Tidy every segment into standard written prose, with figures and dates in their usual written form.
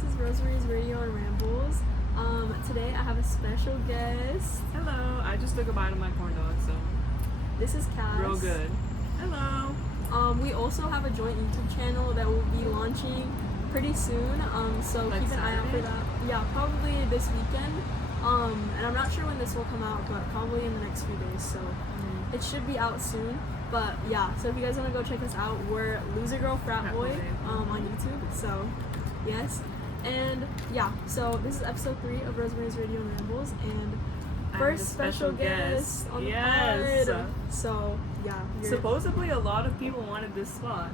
This is Rosemary's Radio and Rambles. Today I have a special guest. Hello. I just took a bite of my corn dog, so This is Cass. real good. Hello. We also have a joint YouTube channel that will be launching pretty soon. So Like keep an eye out for Saturday? that. Yeah, probably this weekend. And I'm not sure when this will come out, but probably in the next few days. So it should be out soon. But yeah, so if you guys want to go check us out, we're losergirlfratboy on YouTube. So yes, and yeah, so this is episode 3 of Rosemary's Radio and Rambles, and first special guest on the pod. So yeah, Supposedly a lot of people wanted this spot,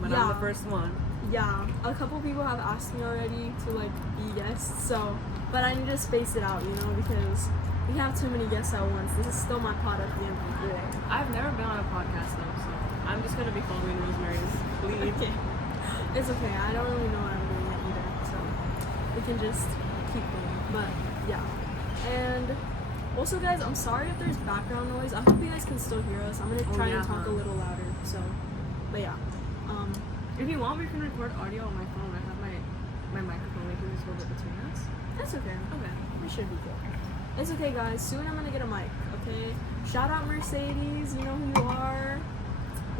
but I'm the Yeah. first one. yeah, a couple people have asked me already to like be guests. So, but I need to space it out, because we have too many guests at once. This is still my pod at the end of the day. I've never been on a podcast though, so I'm just gonna be following Rosemary's lead. Okay. It's okay. I don't really know what I'm doing yet either, so we can just keep going. But yeah, and also, guys, I'm sorry if there's background noise. I hope you guys can still hear us. I'm gonna try and talk a little louder. So, but yeah, If you want, we can record audio on my phone. I have my microphone. We can just hold it between us. that's okay. Okay. We should be good. It's okay, guys. Soon I'm gonna get a mic. Okay. Shout out Mercedes. You know who you are.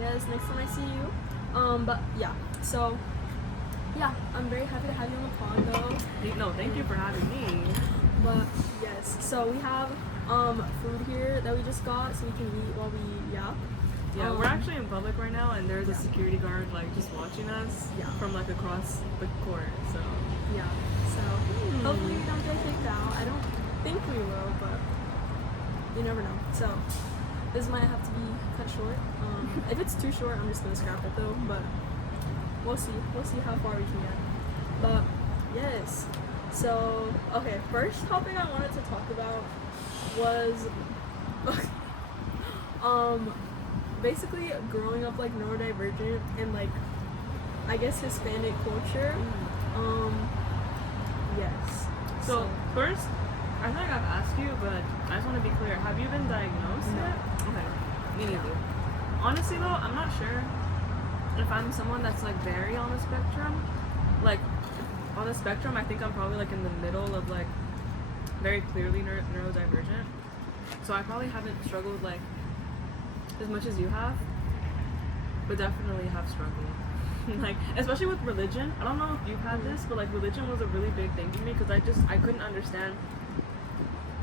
Yes. Next time I see you. But yeah. So yeah, I'm very happy to have you on the pod though. No, thank you for having me. But yes, so we have food here that we just got, so we can eat while we yap. Yeah, we're actually in public right now, and there's a Yeah. security guard like just watching us Yeah. from like across the court. So Yeah. So hopefully we don't get kicked out. I don't think we will, but you never know. So this might have to be cut short. If it's too short, I'm just gonna scrap it though. But we'll see. We'll see how far we can get. But yes. So okay, first topic I wanted to talk about was basically growing up like neurodivergent and like I guess Hispanic culture. Yes. So first, I feel like I've asked you, but I just want to be clear. Have you been diagnosed No. yet? Okay. Me neither. Honestly though, I'm not sure if I'm someone that's like very on the spectrum. Like on the spectrum, I think I'm probably like in the middle of like very clearly neurodivergent. So I probably haven't struggled like as much as you have, but definitely have struggled. Like especially with religion. I don't know if you've had this, but like religion was a really big thing to me because I couldn't understand,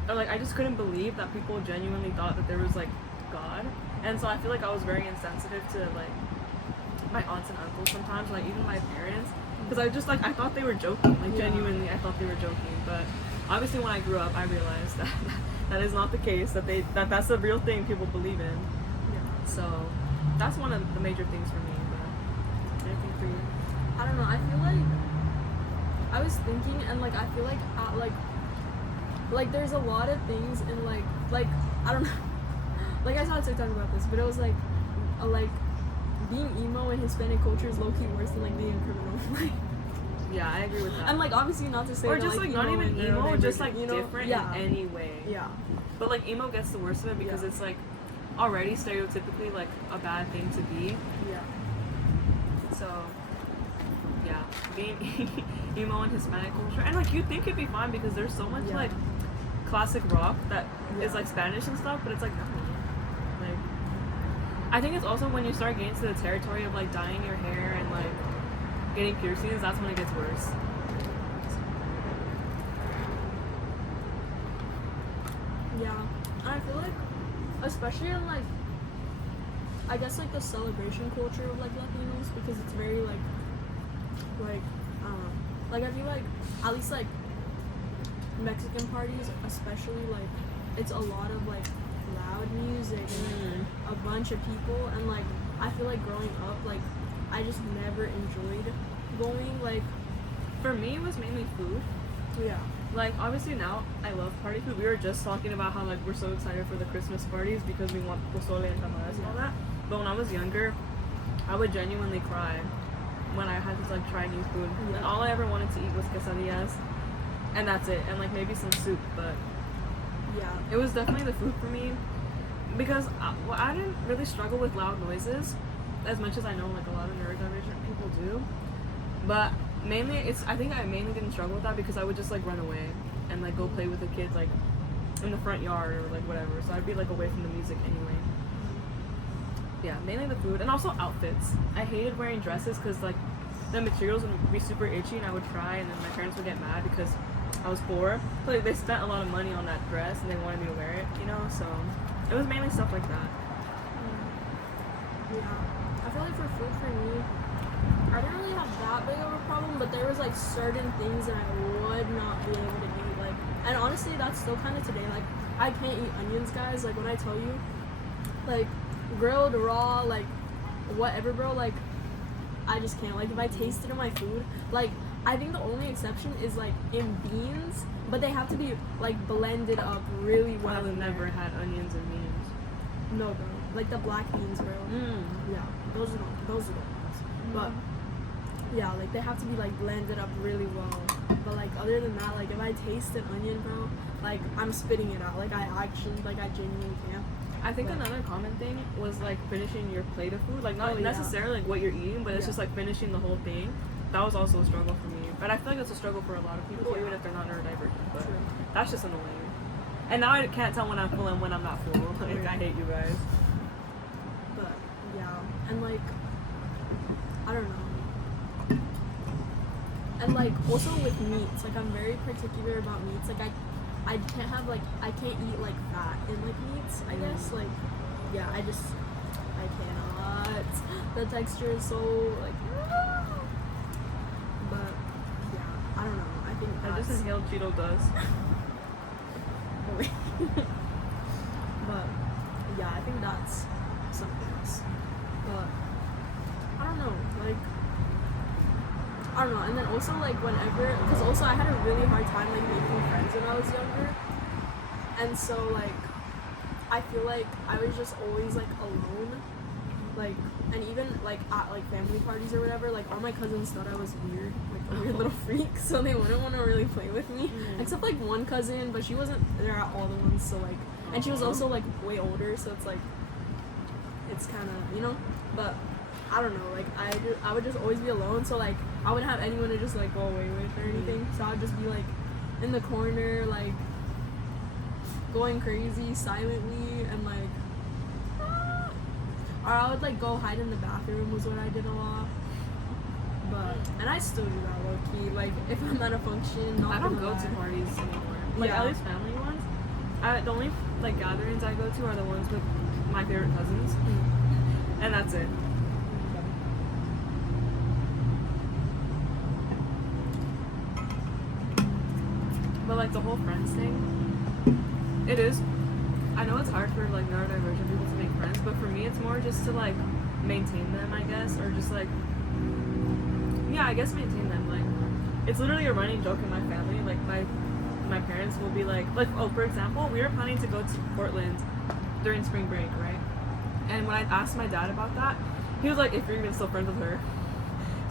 or like I just couldn't believe that people genuinely thought that there was like God, and so I feel like I was very insensitive to like my aunts and uncles sometimes, like even my parents, because I thought they were joking, like genuinely I thought they were joking, but obviously when I grew up I realized that that is not the case, that's a real thing people believe in. Yeah. So that's one of the major things for me. But anything for you? I don't know. I feel like I was thinking, and like I feel like like there's a lot of things in like I don't know. Like I saw a TikTok about this, but it was like being emo in Hispanic culture is low key worse than like being a criminal. Yeah, I agree with that. And like obviously not to say or that, just like not emo even and emo, just like neurodivergent, different yeah. in any way. Yeah. But like emo gets the worst of it because Yeah. it's like already stereotypically like a bad thing to be. Yeah. So yeah, being emo in Hispanic culture, and like you think it'd be fine because there's so much Yeah. like classic rock that is Yeah. like Spanish and stuff, but it's like no. Like I think it's also when you start getting to the territory of like dyeing your hair and like getting piercings, that's when it gets worse. Yeah. And I feel like especially in like I guess like the celebration culture of like Latinos, because it's very like I don't know. Like I feel like at least like Mexican parties especially, like it's a lot of like loud music and a bunch of people, and like I feel like growing up like I just never enjoyed going. Like For me, it was mainly food. yeah. Like, obviously now, I love party food. We were just talking about how, like, we're so excited for the Christmas parties because we want pozole and tamales and all that. But when I was younger, I would genuinely cry when I had to, like, try new food. Yeah. And all I ever wanted to eat was quesadillas. And that's it. And, like, maybe some soup. But Yeah. it was definitely the food for me. Because I didn't really struggle with loud noises as much as I know, like, a lot of neurodivergent people do. But mainly I think I mainly didn't struggle with that because I would just like run away and like go play with the kids like in the front yard or like whatever. So I'd be like away from the music anyway. Yeah, mainly the food and also outfits. I hated wearing dresses because like the materials would be super itchy and I would try and then my parents would get mad because I was poor. So like they spent a lot of money on that dress and they wanted me to wear it, you know. So it was mainly stuff like that. Yeah, I feel like for food for me, I didn't really have that big of a problem, but there was like certain things that I would not be able to eat. Like, and honestly, that's still kind of today. Like, I can't eat onions, guys. Like when I tell you, like grilled, raw, like whatever, bro. Like, I just can't. Like if I taste it in my food, like I think the only exception is like in beans, but they have to be like blended up really well. I've never had onions and beans. No, bro. Like the black beans, bro. Yeah, those are the ones. But yeah, like they have to be like blended up really well. But like other than that, like if I taste an onion, bro, like I'm spitting it out. Like I genuinely can't. I think another common thing was like finishing your plate of food. Like not necessarily like what you're eating, but it's just like finishing the whole thing. That was also a struggle for me. But I feel like it's a struggle for a lot of people, even if they're not neurodivergent. But that's just annoying. And now I can't tell when I'm full and when I'm not full. Like I hate you guys. But yeah, and like I don't know. And like also with meats, like I'm very particular about meats. Like I can't have like I can't eat like fat in like meats, I guess. Like yeah, I cannot. The texture is so like but yeah, I don't know. I think I just inhaled Cheeto dust. But yeah, I think that's something else. But I don't know, like I don't know. And then also like whenever, because also I had a really hard time like making friends when I was younger, and so like I feel like I was just always like alone, like, and even like at like family parties or whatever, like all my cousins thought I was weird, like a weird little freak, so they wouldn't want to really play with me, except like one cousin, but she wasn't there at all the ones, so like, and she was also like way older, so it's like it's kind of, you know, but I don't know, like I would just always be alone, so like I wouldn't have anyone to just like go away with or anything, so I'd just be like in the corner like going crazy silently and like or I would like go hide in the bathroom was what I did a lot, but and I still do that low key, like if I'm at a function. I don't go to parties anymore, like at least family ones. The only like gatherings I go to are the ones with my favorite cousins, and that's it. But like the whole friends thing, it is. I know it's hard for like neurodivergent people to make friends, but for me it's more just to like maintain them, I guess, or just like I guess maintain them. Like it's literally a running joke in my family. Like my parents will be like oh, for example, we were planning to go to Portland during spring break, right? And when I asked my dad about that, he was like, if you're even still friends with her.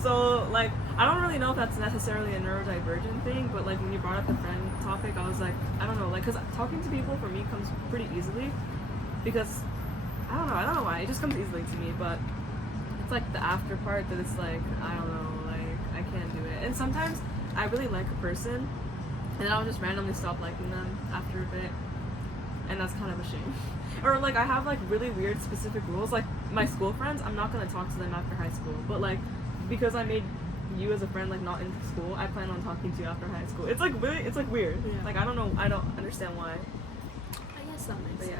So like I don't really know if that's necessarily a neurodivergent thing, but like when you brought up the friend topic, I was like, I don't know, like because talking to people for me comes pretty easily, because I don't know why, it just comes easily to me, but it's like the after part that it's like, I don't know, like I can't do it. And sometimes I really like a person and then I'll just randomly stop liking them after a bit, and that's kind of a shame. Or like I have like really weird specific rules, like my school friends, I'm not gonna talk to them after high school, but like because I made you as a friend like not in school, I plan on talking to you after high school. It's like really, it's like weird. Yeah. Like I don't know, I don't understand why. I guess that makes sense. Yeah.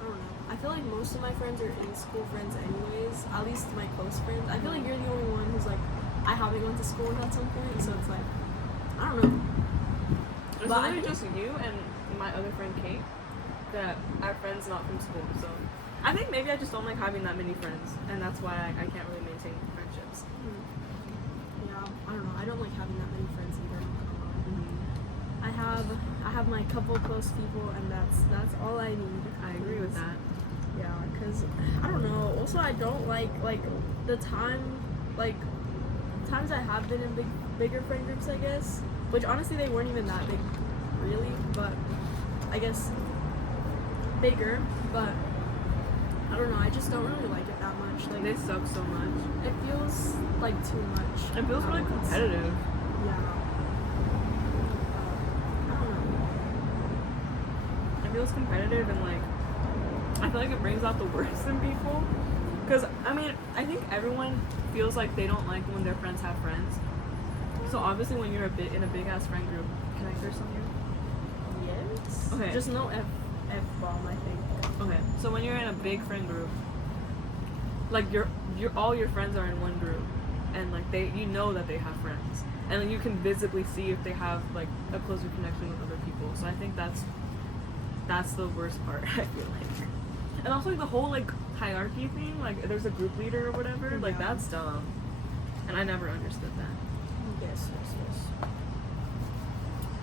I don't know. I feel like most of my friends are in school friends anyways. At least my close friends. I feel like you're the only one who's like I haven't gone to school with at some point, so it's like I don't know. It's literally just you and my other friend Kate that are friends not from school, so I think maybe I just don't like having that many friends, and that's why I can't really maintain friendships. Yeah, I don't know. I don't like having that many friends either. I have my couple close people, and that's all I need. I agree with that. Yeah, because I don't know. Also, I don't like the times I have been in bigger friend groups, I guess. Which honestly, they weren't even that big, really. But I guess bigger. But I don't know. just don't really like it that much. Like, They suck so much. it feels like too much. It feels really competitive. Yeah. I don't know. It feels competitive and like I feel like it brings out the worst in people. Because I mean, I think everyone feels like they don't like when their friends have friends. So obviously, when you're in a big ass friend group, can I curse on you? Yes. Okay. Just no F bomb, I think. Okay. So when you're in a big friend group, like all your friends are in one group, and like you know that they have friends, and then you can visibly see if they have like a closer connection with other people. So I think that's the worst part. I feel like, and also like the whole like hierarchy thing. Like there's a group leader or whatever. Like Yeah. that's dumb, and I never understood that. Yes.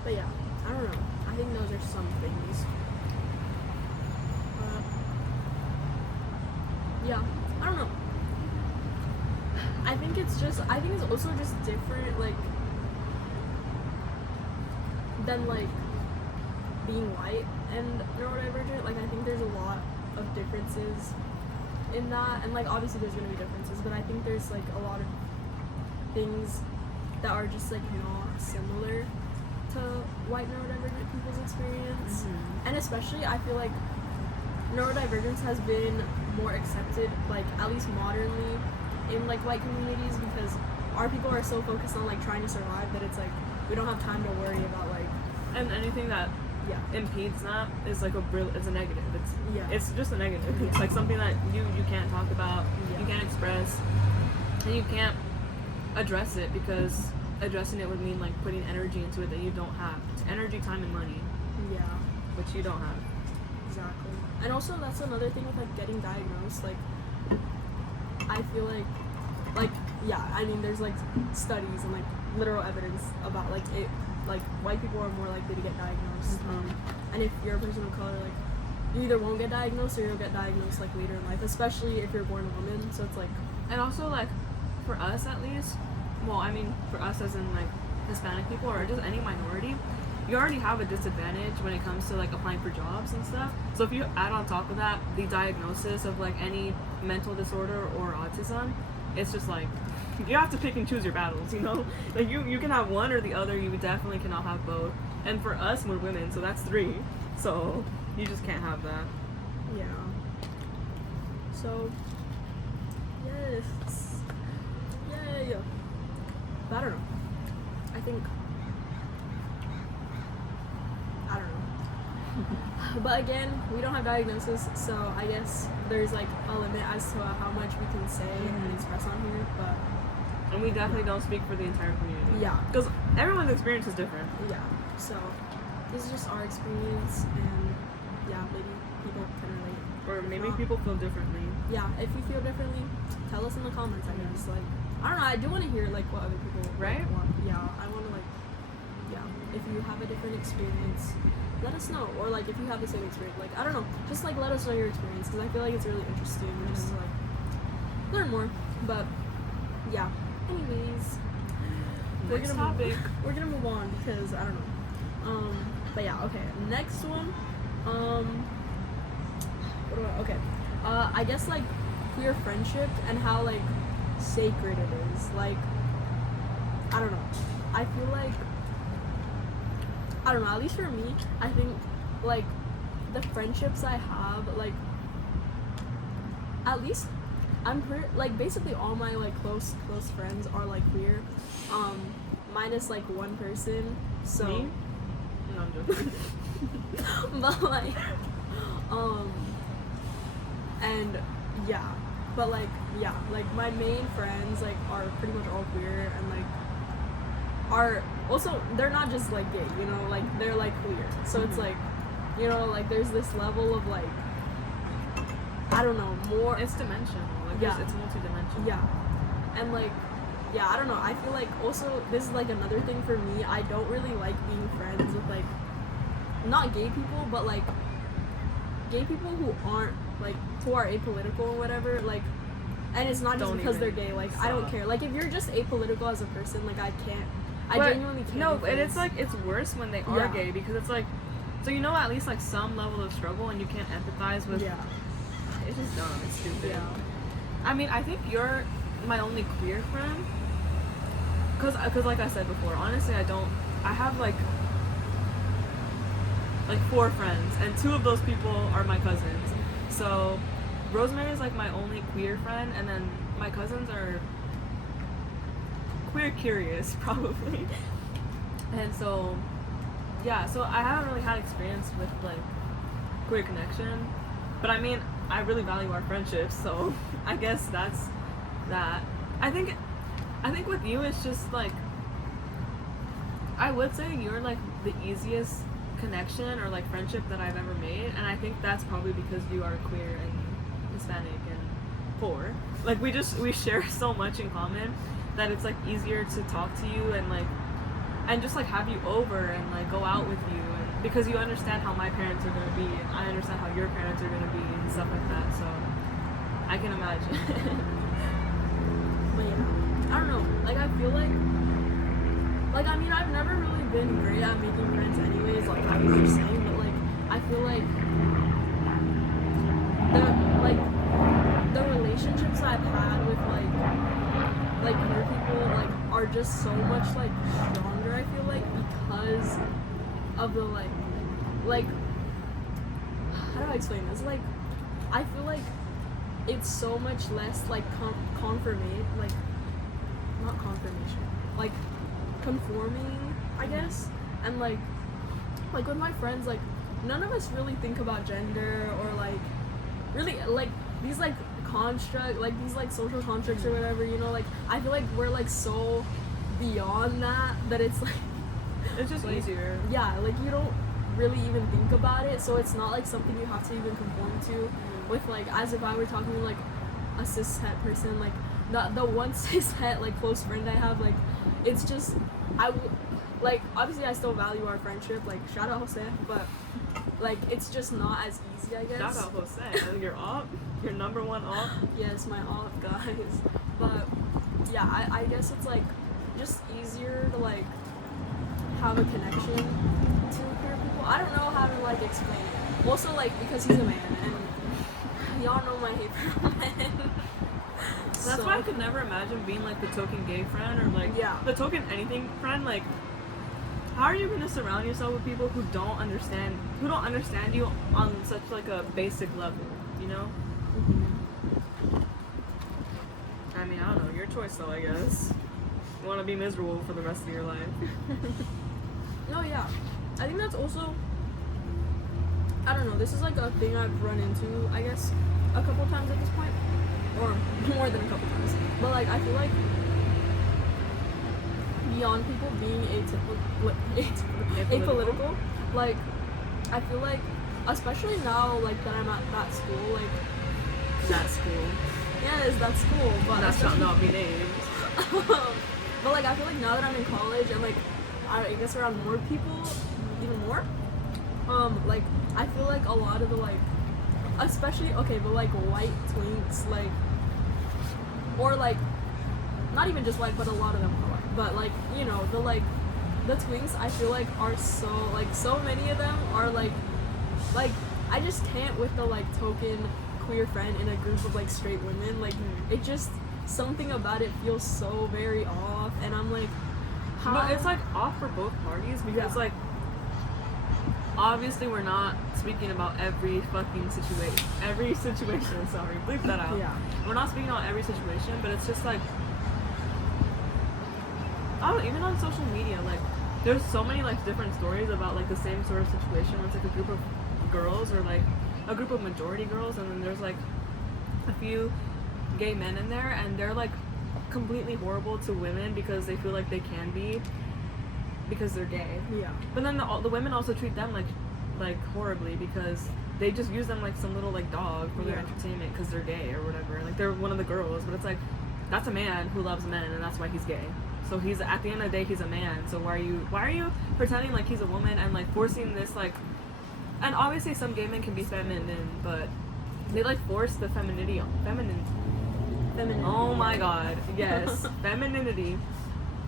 But yeah, I don't know. I think those are some things. Yeah, I don't know. I think it's also just different, like, than, like, being white and neurodivergent. Like, I think there's a lot of differences in that, and, like, obviously there's gonna be differences, but I think there's, like, a lot of things that are just, like, not similar to white neurodivergent people's experience. Mm-hmm. And especially, I feel like neurodivergence has been more accepted, like, at least modernly, in, like, white communities, because our people are so focused on, like, trying to survive that it's, like, we don't have time to worry about, like, And anything that yeah. impedes that is like it's a negative. Yeah. It's just a negative. It's Yeah. like something that you can't talk about, Yeah. you can't express, and you can't address it because addressing it would mean like putting energy into it that you don't have. It's energy, time, and money, Yeah, which you don't have. exactly. And also, that's another thing with, like, getting diagnosed. Like, I feel like, yeah, I mean, there's, like, studies and, like, literal evidence about, like, it, like, white people are more likely to get diagnosed. And if you're a person of color, like, you either won't get diagnosed or you'll get diagnosed, like, later in life, especially if you're born a woman. So it's, like, And also like for us at least, well, I mean for us as in like Hispanic people or just any minority, you already have a disadvantage when it comes to like applying for jobs and stuff. So if you add on top of that the diagnosis of like any mental disorder or autism, it's just like you have to pick and choose your battles, you know? Like you can have one or the other, you definitely cannot have both. And for us, we're women, so that's 3. So you just can't have that. yeah. So, yes. Yay. But I don't know. I think, I don't know. But again, we don't have diagnosis, so I guess there's like a limit as to how much we can say and express on here, but And we definitely don't speak for the entire community. yeah. Because everyone's experience is different. Yeah. So, this is just our experience, and yeah, maybe people can relate. Or maybe Not. people feel differently. Yeah, if you feel differently, tell us in the comments, I guess. Like, I don't know, I do want to hear, like, what other people Right? want. Yeah, I want to, like, yeah, if you have a different experience, let us know. Or, like, if you have the same experience, like, I don't know, just, like, let us know your experience, because I feel like it's really interesting just to, like, learn more. But, yeah. Anyways, Next topic. We're gonna move on, because, I don't know. But yeah, okay, next one, okay. I guess, like, queer friendship and how, like, sacred it is. Like, I don't know. I feel like, I don't know, at least for me, I think, like, the friendships I have, like, at least, like, basically all my, like, close friends are, like, queer, minus, like, one person, so. Me? No, I'm joking. But, like, and yeah, but, like, yeah, like, my main friends, like, are pretty much all queer, and, like, are also, they're not just, like, gay, you know, like, they're, like, queer, so it's, like, you know, like, there's this level of, like, I don't know, more, It's dimensional. Like, Yeah. it's multi-dimensional. yeah, and, like, yeah, I don't know, I feel like, also, this is, like, another thing for me, I don't really like being friends with, like, not gay people, but, like, gay people who aren't, like, who are apolitical or whatever, like, and it's not just Don't because they're even gay, like, I don't stop. care, like, if you're just apolitical as a person, like, I But genuinely can't. No, be and it's friends. like, it's worse when they are Yeah. gay because it's like, so you know at least like some level of struggle and you can't empathize with. Yeah. It's just dumb. It's stupid. Yeah. I mean, I think you're my only queer friend. Cause like I said before, honestly, I have like 4 friends, and 2 of those people are my cousins. So, Rosemary is like my only queer friend, and then my cousins are queer curious, probably. And so, yeah, so I haven't really had experience with like queer connection, but I mean, I really value our friendship, so I guess that's that. I think with you it's just like, I would say you're like the easiest connection or like friendship that I've ever made, and I think that's probably because you are queer and Hispanic and poor. Like we share so much in common that it's like easier to talk to you and just like have you over and like go out with you, and because you understand how my parents are gonna be and I understand how your parents are gonna be and stuff like that, so I can imagine. But yeah, I don't know. Like I feel like I mean I've never really been great at making friends anyways, like I was just saying, but like I feel like the relationships I've had with like queer people like are just so much like stronger, I feel like, because of the like how do I explain this? Like I feel like it's so much less like conformation, like conforming, I guess. And like with my friends, like none of us really think about gender or like really like these like construct, like these like social constructs or whatever, you know, like I feel like we're like so beyond that it's like It's just like, easier. yeah, like you don't really even think about it, so it's not like something you have to even conform to with, like as if I were talking to like a cis-het person, like the one cis-het like close friend I have, like it's just like obviously I still value our friendship, like shout out Jose, but like it's just not as easy, I guess. Shout out Jose, your op, your number one op. Yes, my op, guys. But yeah, I guess it's like just easier to like have a connection to queer people. I don't know how to like explain it. Also like because he's a man, and y'all know my hate for men. That's why I could never imagine being like the token gay friend or like the token anything friend. Like, how are you gonna surround yourself with people who don't understand you on such like a basic level, you know? Mm-hmm. I mean, I don't know, your choice though, I guess. You wanna be miserable for the rest of your life. No, yeah. I think that's also, I don't know, this is like a thing I've run into, I guess, a couple times at this point. Or more than a couple times. But like I feel like beyond people being apolitical, like I feel like especially now like that I'm at that school, like that school. Yes, that school. But that shall not be named. But like I feel like now that I'm in college and like I guess around more people, even more, like I feel like a lot of the like, especially okay, but like white twinks, like, or like not even just white, but a lot of them are white, but like, you know, the twinks I feel like are so many of them are like I just can't with the like token queer friend in a group of like straight women, like it just, something about it feels so very off, and I'm like, how? But it's like off for both parties because like obviously we're not speaking about every fucking situation, sorry, bleep that out. Yeah. We're not speaking about every situation, but it's just like, I don't know, even on social media, like there's so many like different stories about like the same sort of situation where it's like a group of girls or like a group of majority girls, and then there's like a few gay men in there, and they're like completely horrible to women because they feel like they can be because they're gay. Yeah. But then the women also treat them like horribly because they just use them like some little like dog for their entertainment because they're gay or whatever. Like they're one of the girls, but it's like that's a man who loves men and that's why he's gay. So he's, at the end of the day, he's a man. So why are you pretending like he's a woman and like forcing this like, and obviously some gay men can be feminine, but they like force the femininity. Oh my god, yes, femininity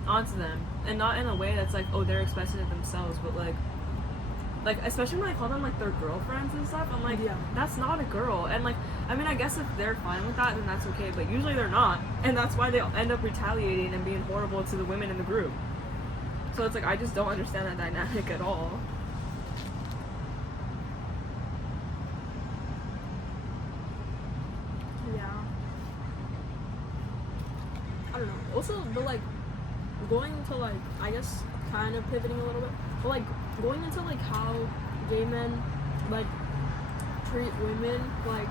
onto them, and not in a way that's like, oh, they're expressing it themselves, but like Like, especially when I call them, like, their girlfriends and stuff, I'm like, Yeah. that's not a girl. And, like, I mean, I guess if they're fine with that, then that's okay, but usually they're not. And that's why they'll end up retaliating and being horrible to the women in the group. So it's like, I just don't understand that dynamic at all. Yeah. I don't know. Also, but like going to like I guess kind of pivoting a little bit, but like going into like how gay men like treat women like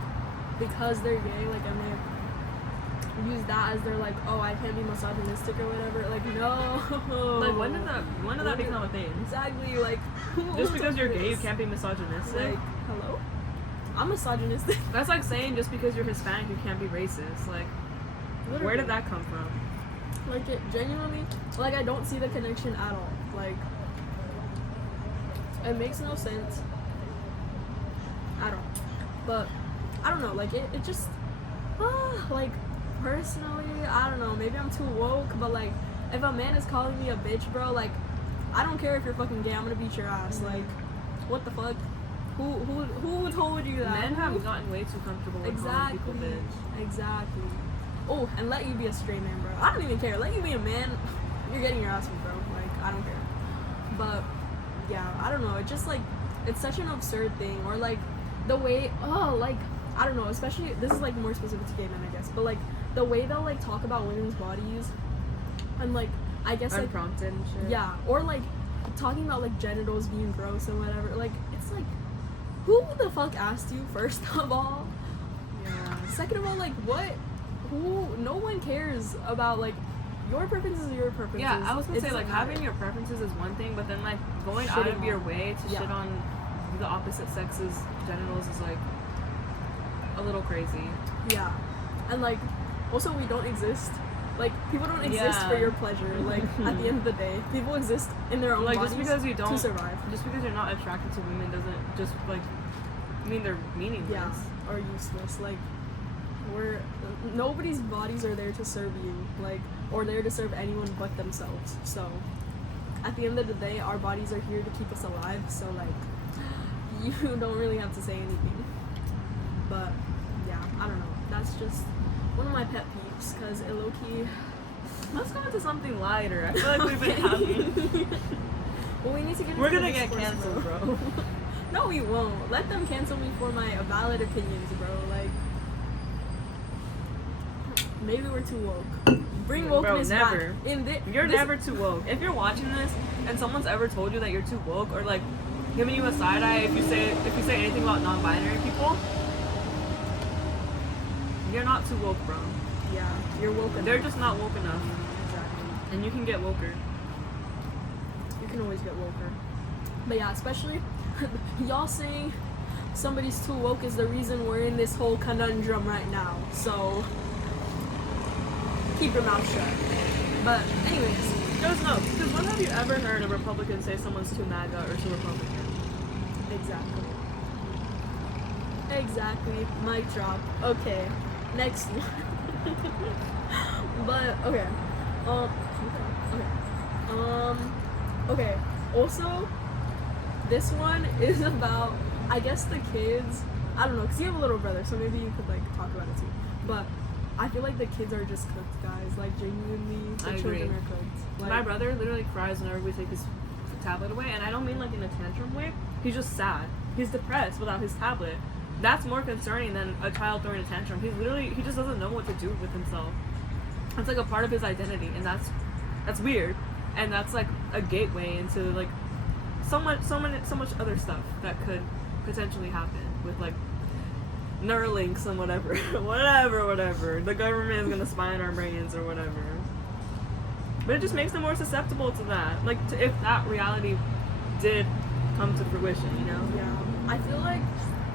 because they're gay, like and they use that as their like, oh, I can't be misogynistic or whatever. Like no. Like, when did that become a thing? Exactly. Like Just because you're gay, you can't be misogynistic. Like hello. I'm misogynistic. That's like saying just because you're Hispanic, you can't be racist. Like, where did that come from? Like, it genuinely, like, I don't see the connection at all. Like, it makes no sense at all. But, I don't know, like, it just, like, personally, I don't know, maybe I'm too woke, but, like, if a man is calling me a bitch, bro, like, I don't care if you're fucking gay, I'm gonna beat your ass. Like, what the fuck? Who told you that? Men have gotten way too comfortable with calling people bitch. Exactly. Oh, and let you be a straight man, bro. I don't even care. Let you be a man. You're getting your ass beat, bro. Like, I don't care. But, yeah, I don't know. It's just, like, it's such an absurd thing. Or, like, the way, like, I don't know. Especially, this is, like, more specific to gay men, I guess. But, like, the way they'll, like, talk about women's bodies. And, like, I guess, like, unprompted and shit. yeah. Or, like, talking about, like, genitals being gross and whatever. Like, it's, like, who the fuck asked you, first of all? Yeah. Second of all, like, what? No one cares about, like, your preferences are your preferences. Yeah, I was gonna It say, like, doesn't matter. having your preferences is one thing, but then, like, going out Shitting of your on. way to Yeah. shit on the opposite sex's genitals is, like, a little crazy. Yeah. And, like, also, we don't exist. Like, people don't exist Yeah. for your pleasure. Like, at the end of the day, people exist in their own Like, bodies just because you to don't survive. just because you're not attracted to women doesn't just, like, mean they're meaningless. Yeah. Or useless. Like, nobody's bodies are there to serve you. Like, or there to serve anyone but themselves. So, at the end of the day, our bodies are here to keep us alive. So, like, you don't really have to say anything. But, yeah, I don't know. That's just one of my pet peeves, because it low-key... Let's go into something lighter. I feel like we've been having... Well, we need to get We're into gonna the get discourse, canceled, bro. No, we won't. Let them cancel me for my valid opinions, bro. Like, maybe we're too woke. Bring Bro, wokeness never. back. You're never too woke. If you're watching this and someone's ever told you that you're too woke or, like, giving you a side eye if you say anything about non-binary people, you're not too woke, bro. Yeah, you're woke enough. They're just not woke enough. Exactly. And you can get woker. You can always get woker. But yeah, especially y'all saying somebody's too woke is the reason we're in this whole conundrum right now. So keep your mouth shut. But anyways, Just no, because when have you ever heard a Republican say someone's too MAGA or too Republican? Exactly. Mic drop. Okay. Next one. But okay. Okay. Also, this one is about, I guess, the kids. I don't know, because you have a little brother, so maybe you could, like, talk about it too. But I feel like the kids are just cooked, guys. Like, genuinely, the I children agree. are cooked. Like, My brother literally cries whenever we take his tablet away, and I don't mean like in a tantrum way. He's just sad. He's depressed without his tablet. That's more concerning than a child throwing a tantrum. He just doesn't know what to do with himself. It's like a part of his identity, and that's weird. And that's like a gateway into like so much other stuff that could potentially happen with like Neuralinks and whatever. whatever. The government is gonna spy on our brains or whatever. But it just makes them more susceptible to that. Like, if that reality did come to fruition, you know? Yeah. I feel like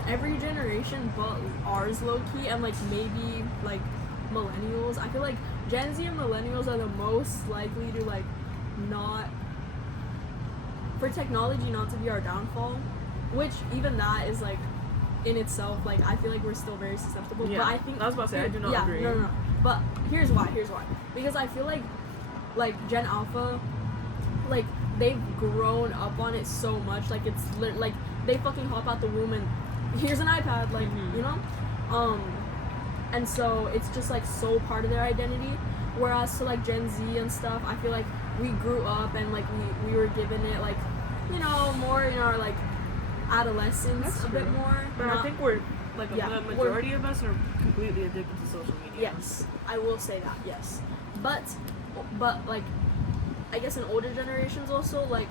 every generation but ours, low-key, and, like, maybe, like, millennials, I feel like Gen Z and millennials are the most likely to, like, not... for technology not to be our downfall. Which, even that is, like, in itself, like, I feel like we're still very susceptible. Yeah. But I think... I was about to say, I do not agree. No. But here's why. Because I feel like Gen Alpha, like, they've grown up on it so much. Like it's like they fucking hop out the womb and here's an iPad, like you know, and so it's just like so part of their identity. Whereas to like Gen Z and stuff, I feel like we grew up and like we were given it like, you know, more in our like adolescence. That's a bit more. But I think we're like the majority of us are completely addicted to social media. Yes, I will say that. Yes, but like I guess in older generations also like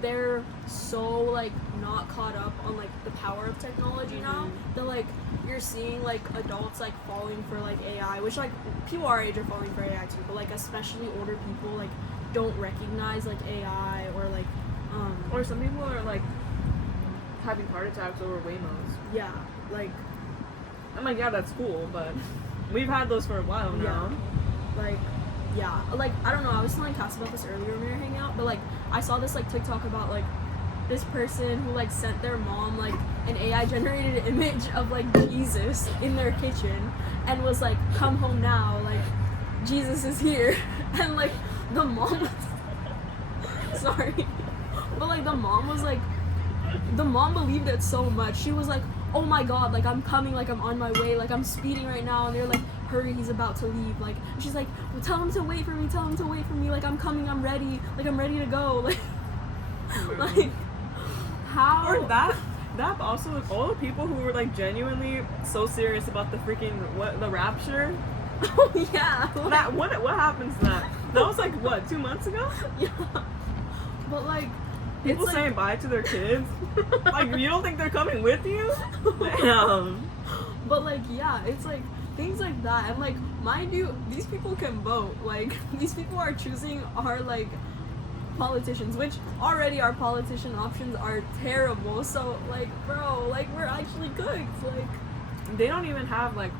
they're so like not caught up on like the power of technology now that like you're seeing like adults like falling for like AI, which like people our age are falling for AI too, but like especially older people like don't recognize like AI or like or some people are like having heart attacks over Waymos. Yeah, like I'm like, yeah, that's cool, but we've had those for a while now. Yeah, like I don't know, I was telling Cass about this earlier when we were hanging out, but like I saw this like TikTok about like this person who like sent their mom like an AI generated image of like Jesus in their kitchen and was like, come home now, like Jesus is here. And like the mom was sorry, but like the mom was like, the mom believed it so much. She was like, oh my god, like I'm coming, like I'm on my way, like I'm speeding right now, and they're like, hurry, he's about to leave. Like she's like, well, tell him to wait for me, like I'm coming, I'm ready, like I'm ready to go. Like like how? Or that also with all the people who were like genuinely so serious about the freaking the rapture. Oh yeah. That what happens to that? That was like what, 2 months ago? Yeah. But like people like, saying bye to their kids. Like you don't think they're coming with you? Damn. But like yeah, it's like things like that, and like mind you, these people can vote. Like these people are choosing our like politicians, which already our politician options are terrible. So like bro, like we're actually cooked. Like they don't even have like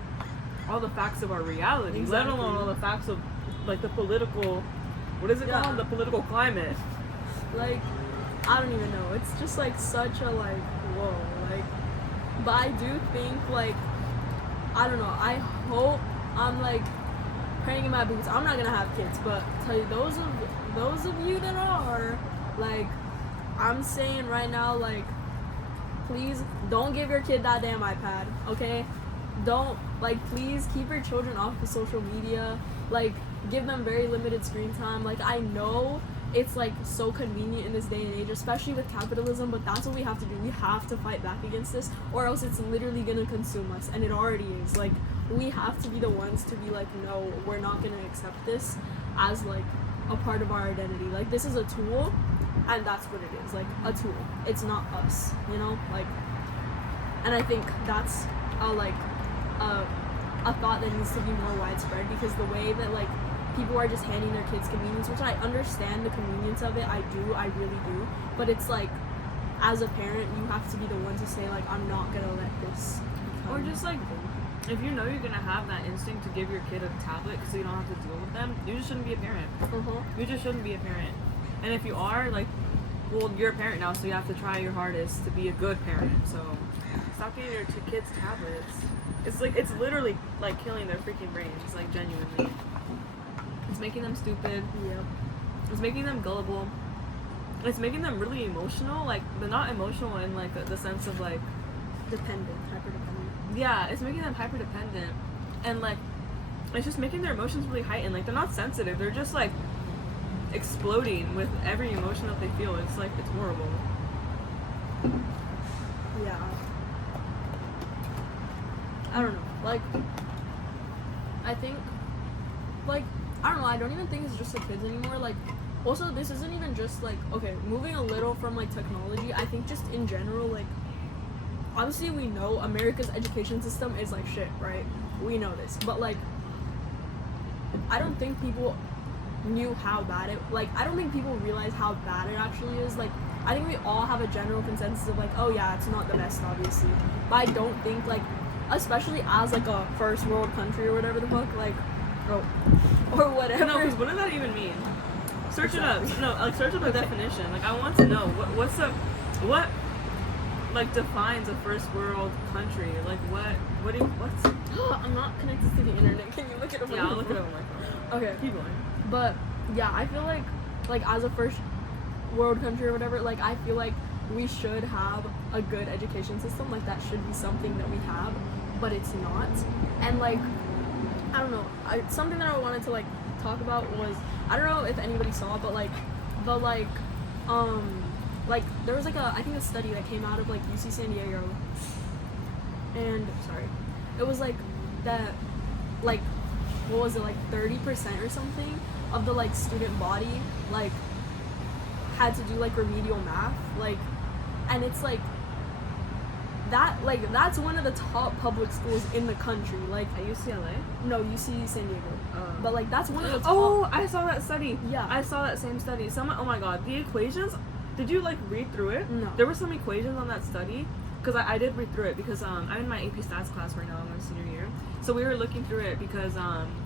all the facts of our reality, let alone all the facts of like the political, what is it called? The political climate. Like I don't even know. It's just like such a like whoa, like but I do think like I don't know, I hope I'm like praying in my boots. I'm not gonna have kids, but tell you those of you that are like, I'm saying right now, like please don't give your kid that damn iPad, okay? Don't like please keep your children off of social media. Like give them very limited screen time. Like I know it's like so convenient in this day and age, especially with capitalism, but that's what we have to do. We have to fight back against this, or else it's literally gonna consume us, and it already is. Like we have to be the ones to be like, no, we're not gonna accept this as like a part of our identity. Like this is a tool, and that's what it is, like a tool. It's not us, you know? Like, and I think that's a thought that needs to be more widespread, because the way that like people are just handing their kids convenience, which I understand the convenience of it, I really do, but it's like as a parent you have to be the one to say like, I'm not gonna let this or just like if you know you're gonna have that instinct to give your kid a tablet so you don't have to deal with them, you just shouldn't be a parent. You just shouldn't be a parent. And if you are, like, well, you're a parent now, so you have to try your hardest to be a good parent. So stop giving your kids tablets. It's like, it's literally like killing their freaking brains, like genuinely. It's making them stupid. Yep. It's making them gullible. It's making them really emotional. Like, they're not emotional in like the sense of like Dependent, hyper-dependent. Yeah, it's making them hyper-dependent, and like it's just making their emotions really heightened. Like they're not sensitive, they're just like exploding with every emotion that they feel. It's like, it's horrible. Yeah, I don't know, like I think like I don't know, I don't even think it's just the kids anymore. Like also this isn't even just like, okay, moving a little from like technology, I think just in general, like obviously we know America's education system is like shit, right? We know this, but like I don't think people knew how bad it, like I don't think people realize how bad it actually is. Like I think we all have a general consensus of like, oh yeah, it's not the best obviously, but I don't think like, especially as like a first world country or whatever the fuck, like or whatever. No, because what does that even mean? Search it up. No, like search up the definition. Like I want to know what like defines a first world country. Like what's I'm not connected to the internet. Can you look it up? Yeah, I'll look it up on my phone. Okay, Keep going. but yeah, I feel like as a first world country or whatever, like I feel like we should have a good education system. Like that should be something that we have, but it's not. And like I don't know, something that I wanted to like talk about was, I don't know if anybody saw it, but like the like there was like I think a study that came out of like UC San Diego, and sorry, it was like that, like what was it, like 30% or something of the like student body like had to do like remedial math, like, and it's like that, like that's one of the top public schools in the country, like At UCLA? no, UC San Diego, but like that's one of the top. Oh, I saw that study. Yeah. I saw that same study. Oh my god, the equations. Did you like read through it? No. There were some equations on that study, because I did read through it because I'm in my AP Stats class right now in my senior year. So we were looking through it because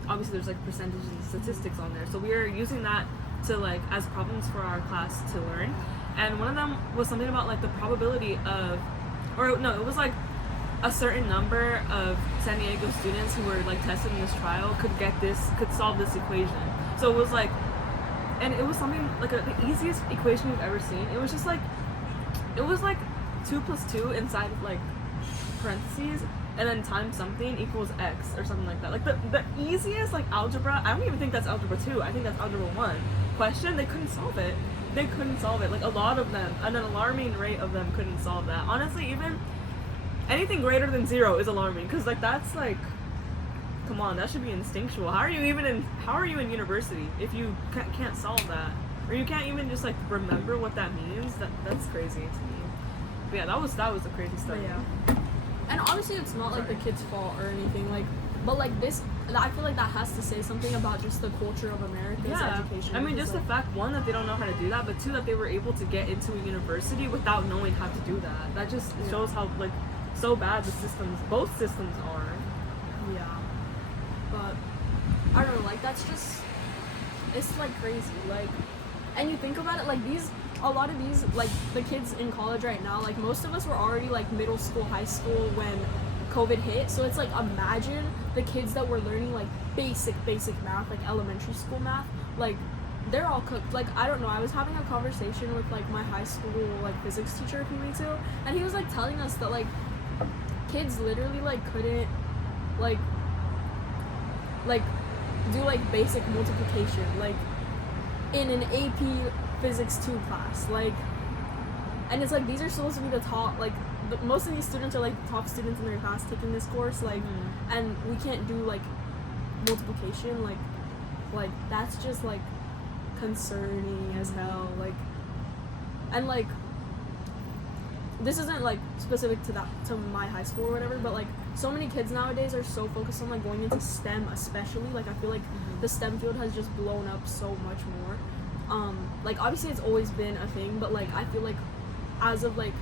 obviously there's like percentages and statistics on there. So we were using that to like as problems for our class to learn. And one of them was something about like the probability of, or no, it was like a certain number of San Diego students who were like tested in this trial could solve this equation. So it was like, and it was something like the easiest equation you've ever seen. It was just like, it was like 2 + 2 inside of like parentheses, and then times something equals x or something like that. Like the easiest like algebra, I don't even think that's algebra 2, I think that's algebra 1 question, they couldn't solve it. Like a lot of them, and an alarming rate of them couldn't solve that. Honestly, even anything greater than 0 is alarming, because like that's like, come on, that should be instinctual. How are you in university if you can't solve that, or you can't even just like remember what that means? That's crazy to me. But yeah, that was a crazy study. Yeah. And obviously it's not like the kids' fault or anything, like, but like this, I feel like that has to say something about just the culture of America's education. I mean, because, just like, the fact, one, that they don't know how to do that, but two, that they were able to get into a university without knowing how to do that. That just shows how like so bad both systems are. Yeah. But I don't know, like that's just, it's like crazy, like, and you think about it, like a lot of these, like the kids in college right now, like most of us were already like middle school, high school when COVID hit, so it's like imagine the kids that were learning like basic math, like elementary school math, like they're all cooked. Like I don't know, I was having a conversation with like my high school like physics teacher a few weeks ago, and he was like telling us that like kids literally like couldn't like do like basic multiplication like in an AP physics 2 class, like, and it's like these are supposed to be the top, like most of these students are like the top students in their class taking this course, like, and we can't do like multiplication, like that's just like concerning as hell, like, and like this isn't like specific to my high school or whatever, but like so many kids nowadays are so focused on like going into STEM, especially, like I feel like the STEM field has just blown up so much more. Like obviously it's always been a thing, but like I feel like as of like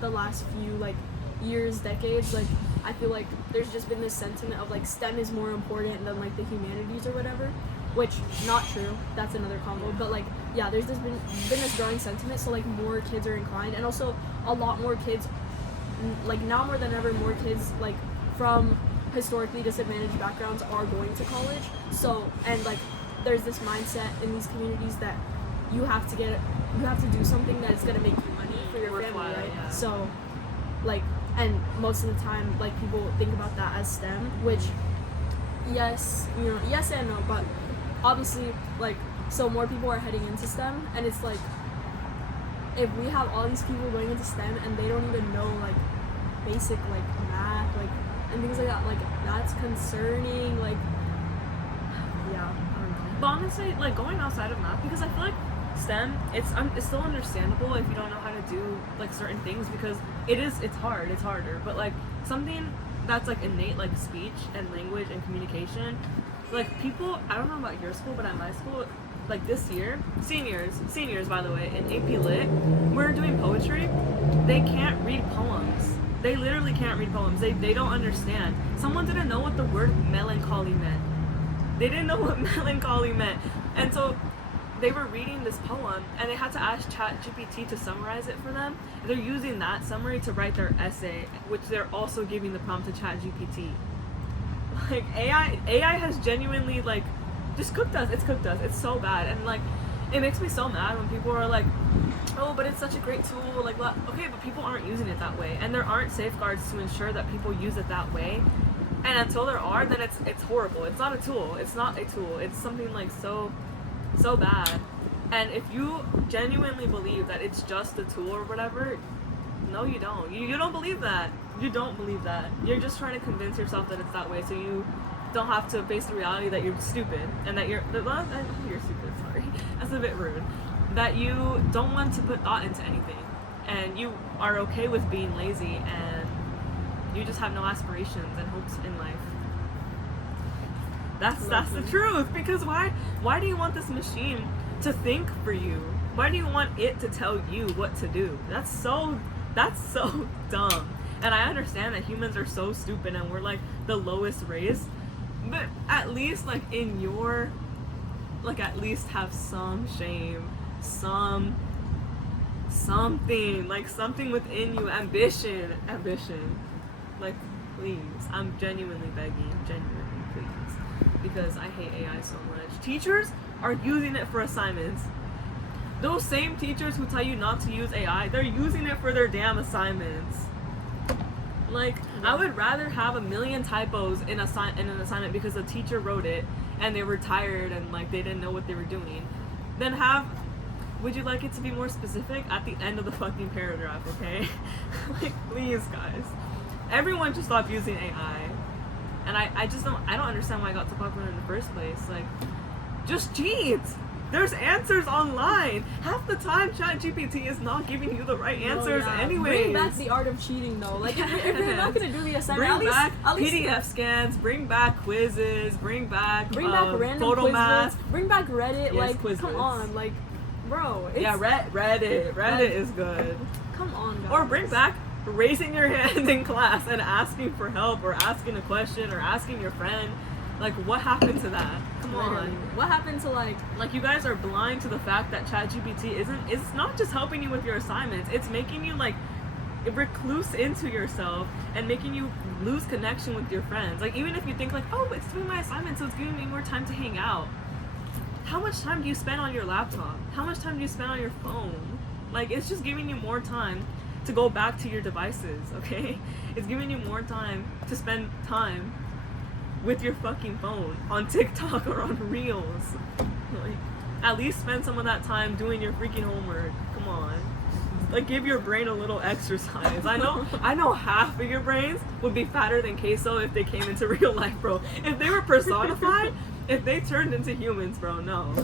the last few like years, decades, like I feel like there's just been this sentiment of like STEM is more important than like the humanities or whatever, which not true, that's another combo, but like yeah, there's this been this growing sentiment, so like more kids are inclined, and also a lot more kids, like now more than ever, more kids like from historically disadvantaged backgrounds are going to college. So, and like there's this mindset in these communities that you have to do something that is going to make you money for your family, right? Yeah. So like, and most of the time like people think about that as STEM, which yes and no, but obviously like, so more people are heading into STEM, and it's like if we have all these people going into STEM and they don't even know like basic like math, like, and things like that, like that's concerning, like yeah, I don't know. But honestly, like going outside of math, because I feel like STEM, it's still understandable if you don't know how to do like certain things, because it's harder, but like something that's like innate, like speech and language and communication, like people, I don't know about your school, but at my school, like this year, seniors by the way, in AP Lit, we're doing poetry. They can't read poems. They literally can't read poems. They don't understand. Someone didn't know what the word melancholy meant. They didn't know what melancholy meant. And so they were reading this poem, and they had to ask ChatGPT to summarize it for them. They're using that summary to write their essay, which they're also giving the prompt to ChatGPT. Like AI has genuinely like just cooked us. It's cooked us. It's so bad. And like it makes me so mad when people are like, oh, but it's such a great tool, like, okay, but people aren't using it that way, and there aren't safeguards to ensure that people use it that way. And until there are, then it's horrible. It's not a tool. It's not a tool. It's something like so bad. And if you genuinely believe that it's just a tool or whatever, no, you don't. You don't believe that. You don't believe that. You're just trying to convince yourself that it's that way, so you don't have to face the reality that you're stupid and that you're stupid. Sorry, that's a bit rude. That you don't want to put thought into anything, and you are okay with being lazy, and you just have no aspirations and hopes in life. That's the truth. Because why do you want this machine to think for you? Why do you want it to tell you what to do? That's so dumb. And I understand that humans are so stupid and we're like the lowest race, but at least like in your, like, at least have some shame, something, like something within you, ambition. Like, please, I'm genuinely begging, please, because I hate AI so much. Teachers are using it for assignments. Those same teachers who tell you not to use AI, they're using it for their damn assignments. Like, I would rather have 1,000,000 typos in an assignment because the teacher wrote it and they were tired and like they didn't know what they were doing, than have, would you like it to be more specific at the end of the fucking paragraph, okay? Like, please, guys. Everyone should stop using AI. And I don't understand why it got so popular in the first place. Like, just cheat! There's answers online. Half the time, ChatGPT is not giving you the right answers anyways. Bring back the art of cheating, though. Like, if you're not gonna do the assignment, bring back at least PDF scans. Bring back quizzes. Bring back random photo quizzes. math. Bring back Reddit. Yes, like, Quizlets. come on, like, bro. It's, Yeah, Reddit. Reddit is good. Come on, guys. Or bring back raising your hand in class and asking for help, or asking a question, or asking your friend. Like, what happened to that? Come on. What happened to, like, you guys are blind to the fact that ChatGPT it's not just helping you with your assignments, it's making you, like, recluse into yourself and making you lose connection with your friends. Like, even if you think, like, oh, it's doing my assignment, so it's giving me more time to hang out. How much time do you spend on your laptop? How much time do you spend on your phone? Like, it's just giving you more time to go back to your devices, okay? It's giving you more time to spend time with your fucking phone on TikTok or on Reels. Like, at least spend some of that time doing your freaking homework. Come on. Like, give your brain a little exercise. I know half of your brains would be fatter than queso if they came into real life, bro. If they were personified, if they turned into humans, bro, no,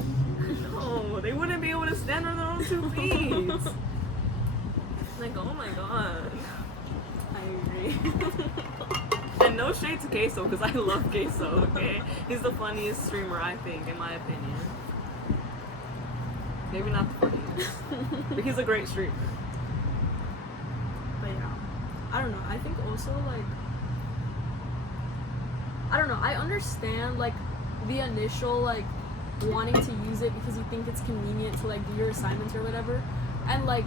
they wouldn't be able to stand on their own 2 feet. Like, oh my god. I agree. And no shade to Queso, because I love Queso, okay? He's the funniest streamer, I think, in my opinion. Maybe not the funniest, but he's a great streamer. But yeah, I don't know. I think also, like, I don't know. I understand, like, the initial, like, wanting to use it because you think it's convenient to, like, do your assignments or whatever. And, like,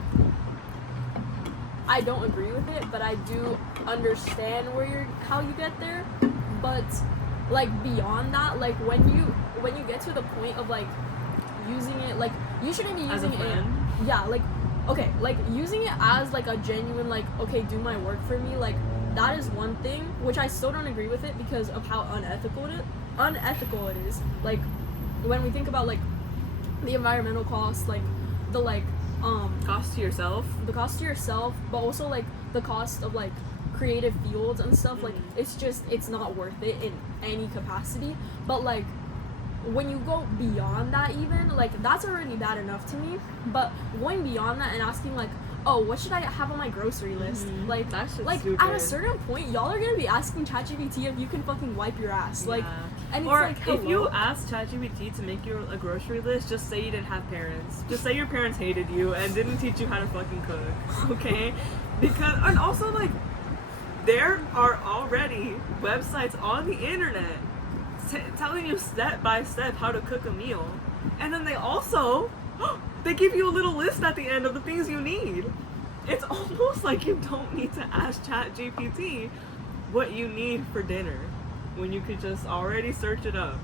I don't agree with it, but I do understand how you get there. But, like, beyond that, like, when you get to the point of, like, using it, like, you shouldn't be using as a friend. it. Yeah, like, okay, like, using it as, like, a genuine, like, okay, do my work for me, like, that is one thing, which I still don't agree with it because of how unethical it is. Like, when we think about, like, the environmental costs, like, the, like, cost to yourself, but also, like, the cost of, like, creative fields and stuff, like, it's not worth it in any capacity. But, like, when you go beyond that, even, like, that's already bad enough to me, but going beyond that and asking, like, oh, what should I have on my grocery list? Like, that's just like, stupid. at a certain point, y'all are gonna be asking ChatGPT if you can fucking wipe your ass. Like, and or it's like, if you ask ChatGPT to make you a grocery list, just say you didn't have parents. Just say your parents hated you and didn't teach you how to fucking cook, okay? Because, and also, like, there are already websites on the internet telling you step by step how to cook a meal. And then they also, they give you a little list at the end of the things you need. It's almost like you don't need to ask ChatGPT what you need for dinner when you could just already search it up.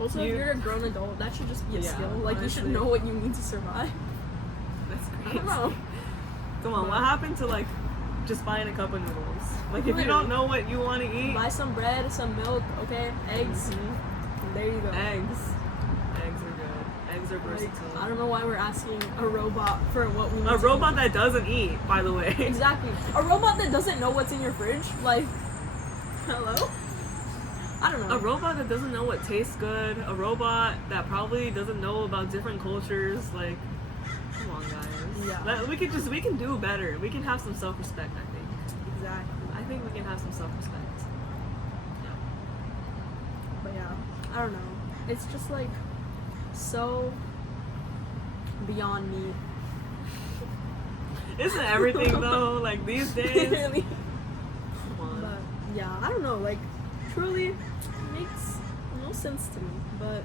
Also, if you're a grown adult, that should just be a skill. Like, you should honestly. know what you need to survive. That's I crazy. don't know. Come on, what happened to like just buying a cup of noodles? Like, if you Literally. don't know what you want to eat, Buy some bread, some milk, okay? Eggs. Mhm. There you go. Eggs are good. Eggs are Like, versatile. I don't know why we're asking a robot for what we need A to robot eat. that doesn't eat, by the way. Exactly. A robot that doesn't know what's in your fridge. Like, hello? I don't know. A robot that doesn't know what tastes good. A robot that probably doesn't know about different cultures. Like, come on, guys. Yeah. We can do better. We can have some self-respect, I think. Exactly. I think we can have some self-respect. But yeah, I don't know. It's just like so beyond me. Isn't everything though? Like these days. Literally. Come on. But yeah, I don't know. Like, truly makes no sense to me. But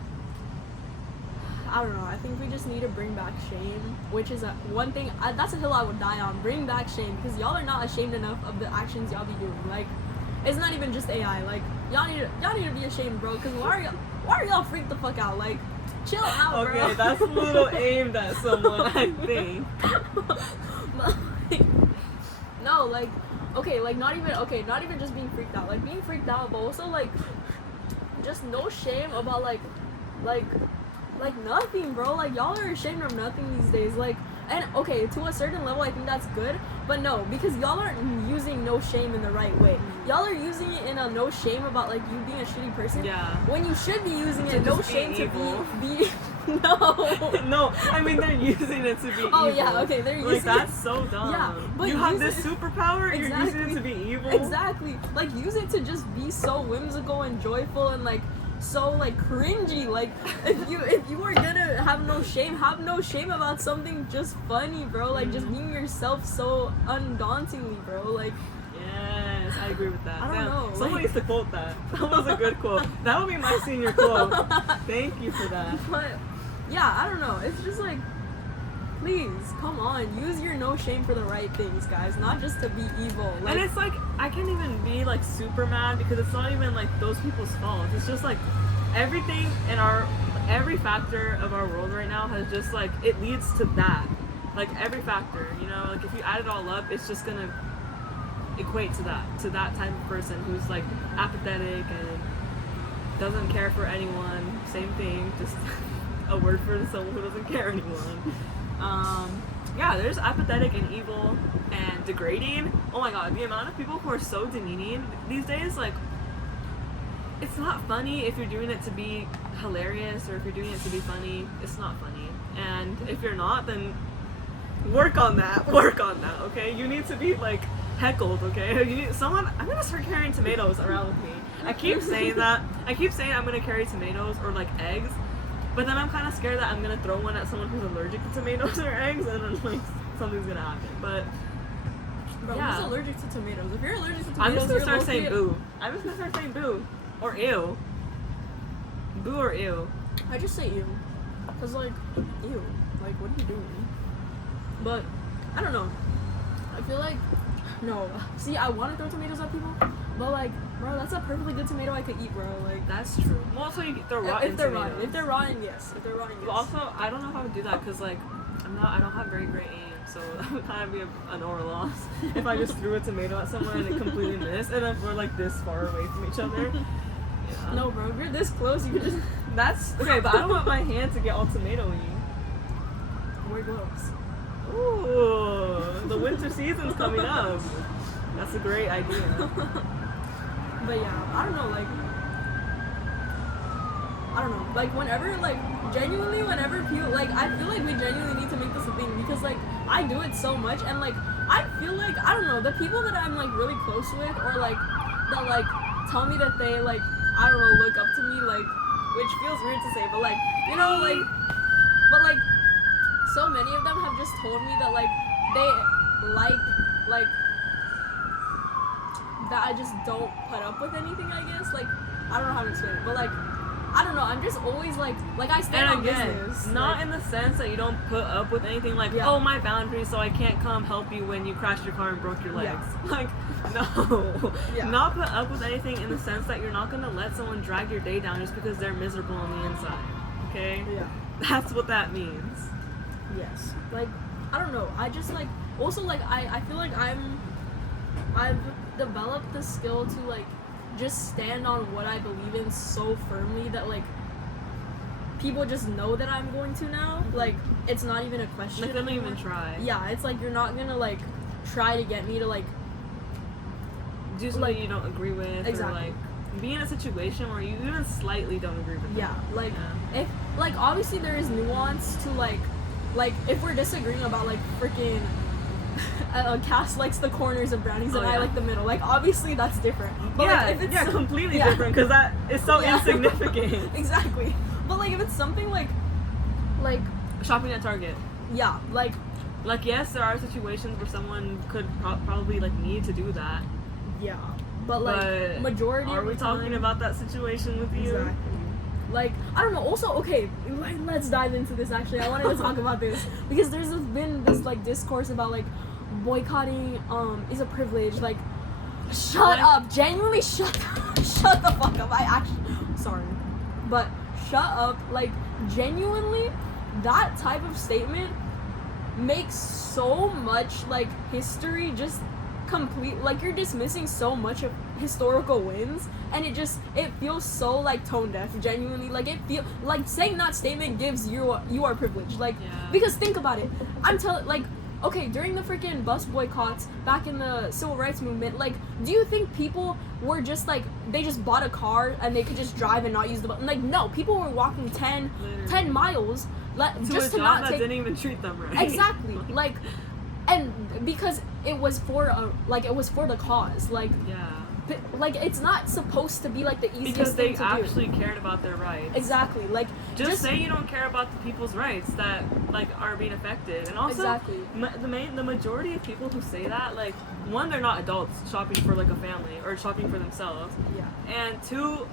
I don't know. I think we just need to bring back shame, which is one thing. That's a hill I would die on. Bring back shame, because y'all are not ashamed enough of the actions y'all be doing. Like, it's not even just AI. Like, y'all need to be ashamed, bro. Because why are y'all freaked the fuck out? Like, chill out, bro. Okay, that's a little aimed at someone, I think. But, like, no, like, okay, like not even just being freaked out, like being freaked out, but also like just no shame about like nothing, bro. Like, y'all are ashamed of nothing these days. Like, and okay, to a certain level, I think that's good, but no, because y'all aren't using no shame in the right way. Y'all are using it in a no shame about like you being a shitty person. Yeah. When you should be using To it no just be shame evil. to be no. No, I mean they're using it to be Oh evil. yeah, okay, they're Like, using that's it. so dumb. Yeah, but you have use this it- superpower, you're using it Exactly. to be evil. Exactly. Like, use it to just be so whimsical and joyful and like so like cringy. Like, if you are gonna have no shame about something just funny, bro. Like, just being yourself so undauntingly, bro. Like, Yes, I agree with that. I don't Damn, know, someone like- needs to quote that. That was a good quote. That would be my senior quote. Thank you for that. but yeah, I don't know. It's just like, please, come on, use your no shame for the right things, guys. Not just to be evil. Like, And it's like, I can't even be like super mad because it's not even like those people's fault. It's just like everything in every factor of our world right now has just like, it leads to that. Like, every factor, you know, like if you add it all up, it's just gonna equate to that type of person who's like apathetic and doesn't care for anyone. Same thing, just a word for someone who doesn't care anyone. Yeah, there's apathetic and evil and degrading. Oh my god, the amount of people who are so demeaning these days, like, it's not funny if you're doing it to be hilarious or if you're doing it to be funny. It's not funny. And if you're not, then work on that, okay? You need to be like heckled, okay? You need someone. I'm gonna start carrying tomatoes around with me. I keep saying that. I keep saying I'm gonna carry tomatoes or like eggs, but then I'm kind of scared that I'm gonna throw one at someone who's allergic to tomatoes or eggs, and then like something's gonna happen. But bro, yeah. who's allergic to tomatoes? If you're allergic to tomatoes, I'm just gonna you're start low-key- saying boo. I'm just gonna start saying boo or ew. Boo or ew. I just say ew. Cause like, ew. Like, what are you doing? But, I don't know. I feel like, no. See, I want to throw tomatoes at people, but like, bro, that's a perfectly good tomato I could eat, bro. Like, That's true. Well, also you throw rotten if they're tomatoes. rotten. If they're rotten, yes. If they're rotten, yes. But also, I don't know how to do that because like I don't have very great aim, so that would kind of be an oral loss if I just threw a tomato at someone and it completely missed, and if we're like this far away from each other. Yeah. No, bro, if you're this close, you could just That's okay, but I don't want my hand to get all tomatoey. wear gloves. Ooh, the winter season's coming up. That's a great idea. But yeah, I don't know, like, whenever, like, genuinely, whenever people, like, I feel like we genuinely need to make this a thing, because, like, I do it so much, and, like, I feel like, I don't know, the people that I'm, like, really close with, or, like, that, like, tell me that they, like, I don't know, look up to me, like, which feels weird to say, but, like, you know, like, but, like, so many of them have just told me that, like, they like, that I just don't put up with anything, I guess. Like, I don't know how to explain it, but, like, I don't know. I'm just always like I stand on And again, business. not like, in the sense that you don't put up with anything like, Yeah. oh, my boundaries, so I can't come help you when you crashed your car and broke your legs. Yeah. Like, no. Yeah. Not put up with anything in the sense that you're not going to let someone drag your day down just because they're miserable on the inside. Okay? Yeah. That's what that means. Yes. Like, I don't know. I just like also like I feel like I've developed the skill to like just stand on what I believe in so firmly that like people just know that I'm going to now. Like it's not even a question. Like, they don't anymore. even try. Yeah, it's like you're not gonna like try to get me to like Do something you don't agree with. Exactly. Or like be in a situation where you even slightly don't agree with yeah, them. like Yeah. if like obviously there is nuance to like if we're disagreeing about like freaking Cass likes the corners of brownies and I yeah. like the middle. Like obviously that's different. But yeah, like, if it's completely yeah. different because that is so Yeah. insignificant. Exactly. But like if it's something like Shopping at Target. yeah, like Yes, there are situations where someone could probably like need to do that. yeah. But like But majority are of we the time, talking about that situation with you? Exactly. Like I don't know. Also, okay, let's dive into this. Actually, I wanted to talk about this because there's been this like discourse about like boycotting is a privilege. Like, shut What? up. Genuinely, shut the fuck up. I actually sorry, but shut up. Like, genuinely, that type of statement makes so much like history just complete. Like you're dismissing so much of historical wins, and it feels so like tone deaf. Genuinely, like it feel like saying that statement gives you are privileged. Like Yeah. because think about it. I'm telling like okay, during the freaking bus boycotts back in the civil rights movement, like do you think people were just like they just bought a car and they could just drive and not use the bus? Like no, people were walking 10 miles To just a to job not that take didn't even treat them right. exactly like and because it was for the cause like Yeah. like it's not supposed to be like the easiest Because they thing to actually do. cared about their rights. Exactly, like Just say you don't care about the people's rights that like are being affected, and also Exactly. the majority of people who say that, like, one, they're not adults shopping for like a family or shopping for themselves, yeah, and two,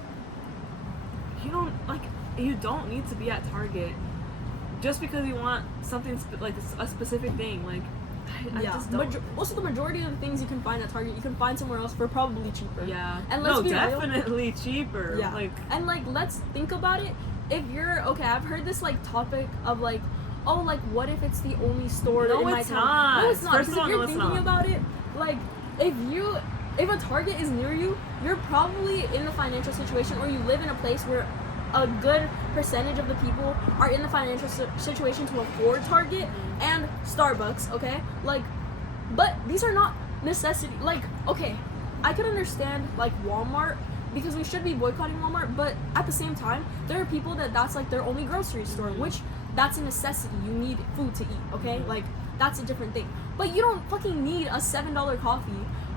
you don't need to be at Target just because you want something like a specific thing. Like, I yeah. just don't. Also, the majority of the things you can find at Target, you can find somewhere else for probably cheaper. Yeah. And let's be real. definitely cheaper. Yeah. Like, and like let's think about it. If you're okay, I've heard this like topic of like, oh, like what if it's the only store No, in my it's town? not. No, it's not. First Because of all, if you're no, it's thinking not. about it, like if a Target is near you, you're probably in the financial situation, or you live in a place where a good percentage of the people are in the financial situation to afford Target and Starbucks. Okay, like, but these are not necessity. Like, okay, I could understand like Walmart, because we should be boycotting Walmart, but at the same time, there are people that's like their only grocery store, which that's a necessity. You need food to eat, okay? Like, that's a different thing. But you don't fucking need a $7 coffee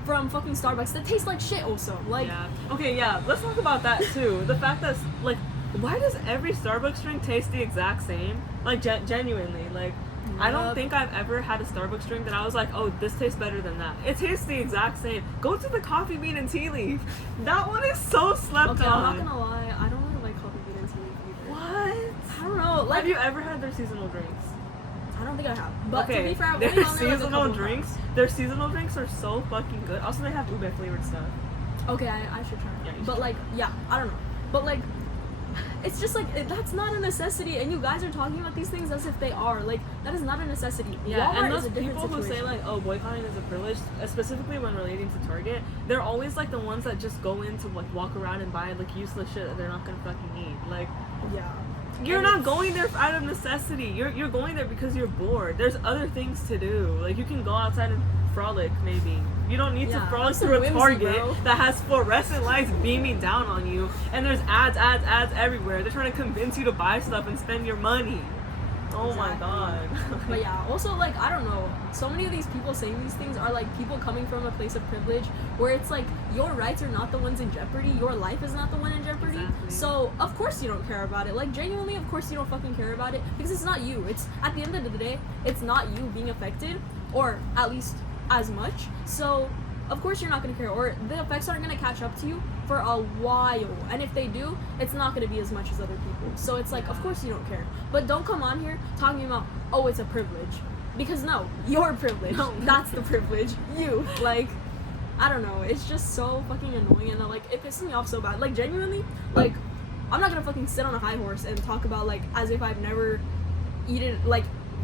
from fucking Starbucks that tastes like shit also. Like, yeah. Okay, yeah, let's talk about that too. The fact that, like, why does every Starbucks drink taste the exact same? Like, genuinely, like, I don't Yep. think I've ever had a Starbucks drink that I was like, oh, this tastes better than that. It tastes the exact same. Go to the Coffee Bean and Tea Leaf. That one is so slept okay, on. I'm not gonna lie, I don't really like coffee bean and tea leaf either. What? I don't know, like, Have you ever had their seasonal drinks? I don't think I have. But Okay, to be fair, I've their only gone there, like, a seasonal couple drinks. times. Their seasonal drinks are so fucking good. Also, they have ube flavored stuff. Okay, I should try. Yeah, you should but try. like, yeah, I don't know. But like, it's just like that's not a necessity, and you guys are talking about these things as if they are. Like, that is not a necessity. Yeah, Walmart and is those a different people who say situation. like, oh, boycotting is a privilege, specifically when relating to Target, they're always like the ones that just go in to like walk around and buy like useless shit that they're not gonna fucking need. Like, yeah. you're And not it's- going there out of necessity. You're going there because you're bored. There's other things to do. Like, you can go outside and frolic maybe. You don't need Yeah, to frolic have some through a whimsy, Target bro. that has fluorescent lights beaming down on you, and there's ads everywhere. They're trying to convince you to buy stuff and spend your money. Oh my Exactly. god. But yeah, also like I don't know. So many of these people saying these things are like people coming from a place of privilege where it's like your rights are not the ones in jeopardy, your life is not the one in jeopardy. Exactly. So of course you don't care about it. Like genuinely, of course you don't fucking care about it because it's not you. It's at the end of the day, it's not you being affected, or at least as much. So of course you're not gonna care, or the effects aren't gonna catch up to you for a while, and if they do, it's not going to be as much as other people. So it's like, of course you don't care, but don't come on here talking about, oh, it's a privilege, because no, you're privileged. That's the privilege. You, like, I don't know, it's just so fucking annoying, and like, it pisses me off so bad. Like, genuinely, like, I'm not gonna fucking sit on a high horse and talk about, like, as if I've never eaten, like,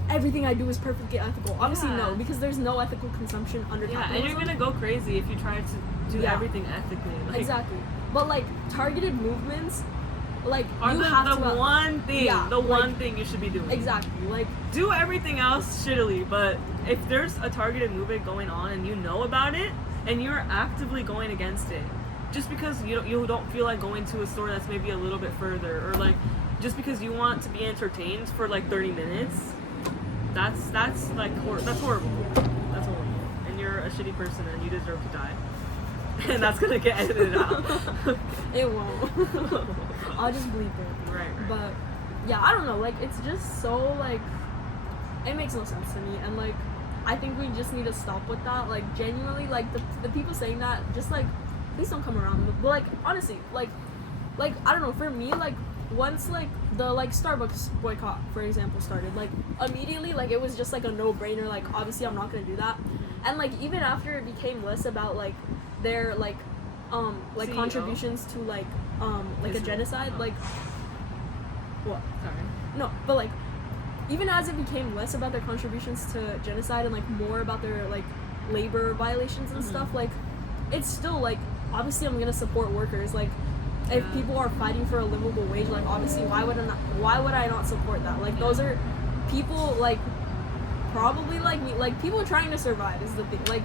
everything I do is perfectly ethical. Obviously, no, because there's no ethical consumption under capitalism. And you're gonna go crazy if you try to do everything ethically. Like, exactly. But, like, targeted movements, like, are you the have to... one thing, one thing you should be doing. Exactly. Like, do everything else shittily, but if there's a targeted movement going on and you know about it, and you're actively going against it, just because you don't feel like going to a store that's maybe a little bit further, or like just because you want to be entertained for like 30 minutes, that's like that's horrible. That's horrible, and you're a shitty person and you deserve to die. And that's gonna get edited out. It won't. I'll just bleep it. Right. But yeah, I don't know. Like, it's just so, like, it makes no sense to me, and like, I think we just need to stop with that. Like, genuinely, like, the people saying that, just like, please don't come around. But like, honestly, like I don't know, for me, like, once like the like Starbucks boycott, for example, started, like, immediately, like, it was just like a no-brainer. Like, obviously I'm not gonna do that. And like, even after it became less about like their like CEO? contributions to like a genocide, like, what? Sorry. No, but like, even as it became less about their contributions to genocide and like more about their like labor violations and stuff, like, it's still like, obviously I'm gonna support workers. Like, if people are fighting for a livable wage, like, obviously why would I not support that? Like, those are people, like, probably like me, like, people trying to survive is the thing. Like,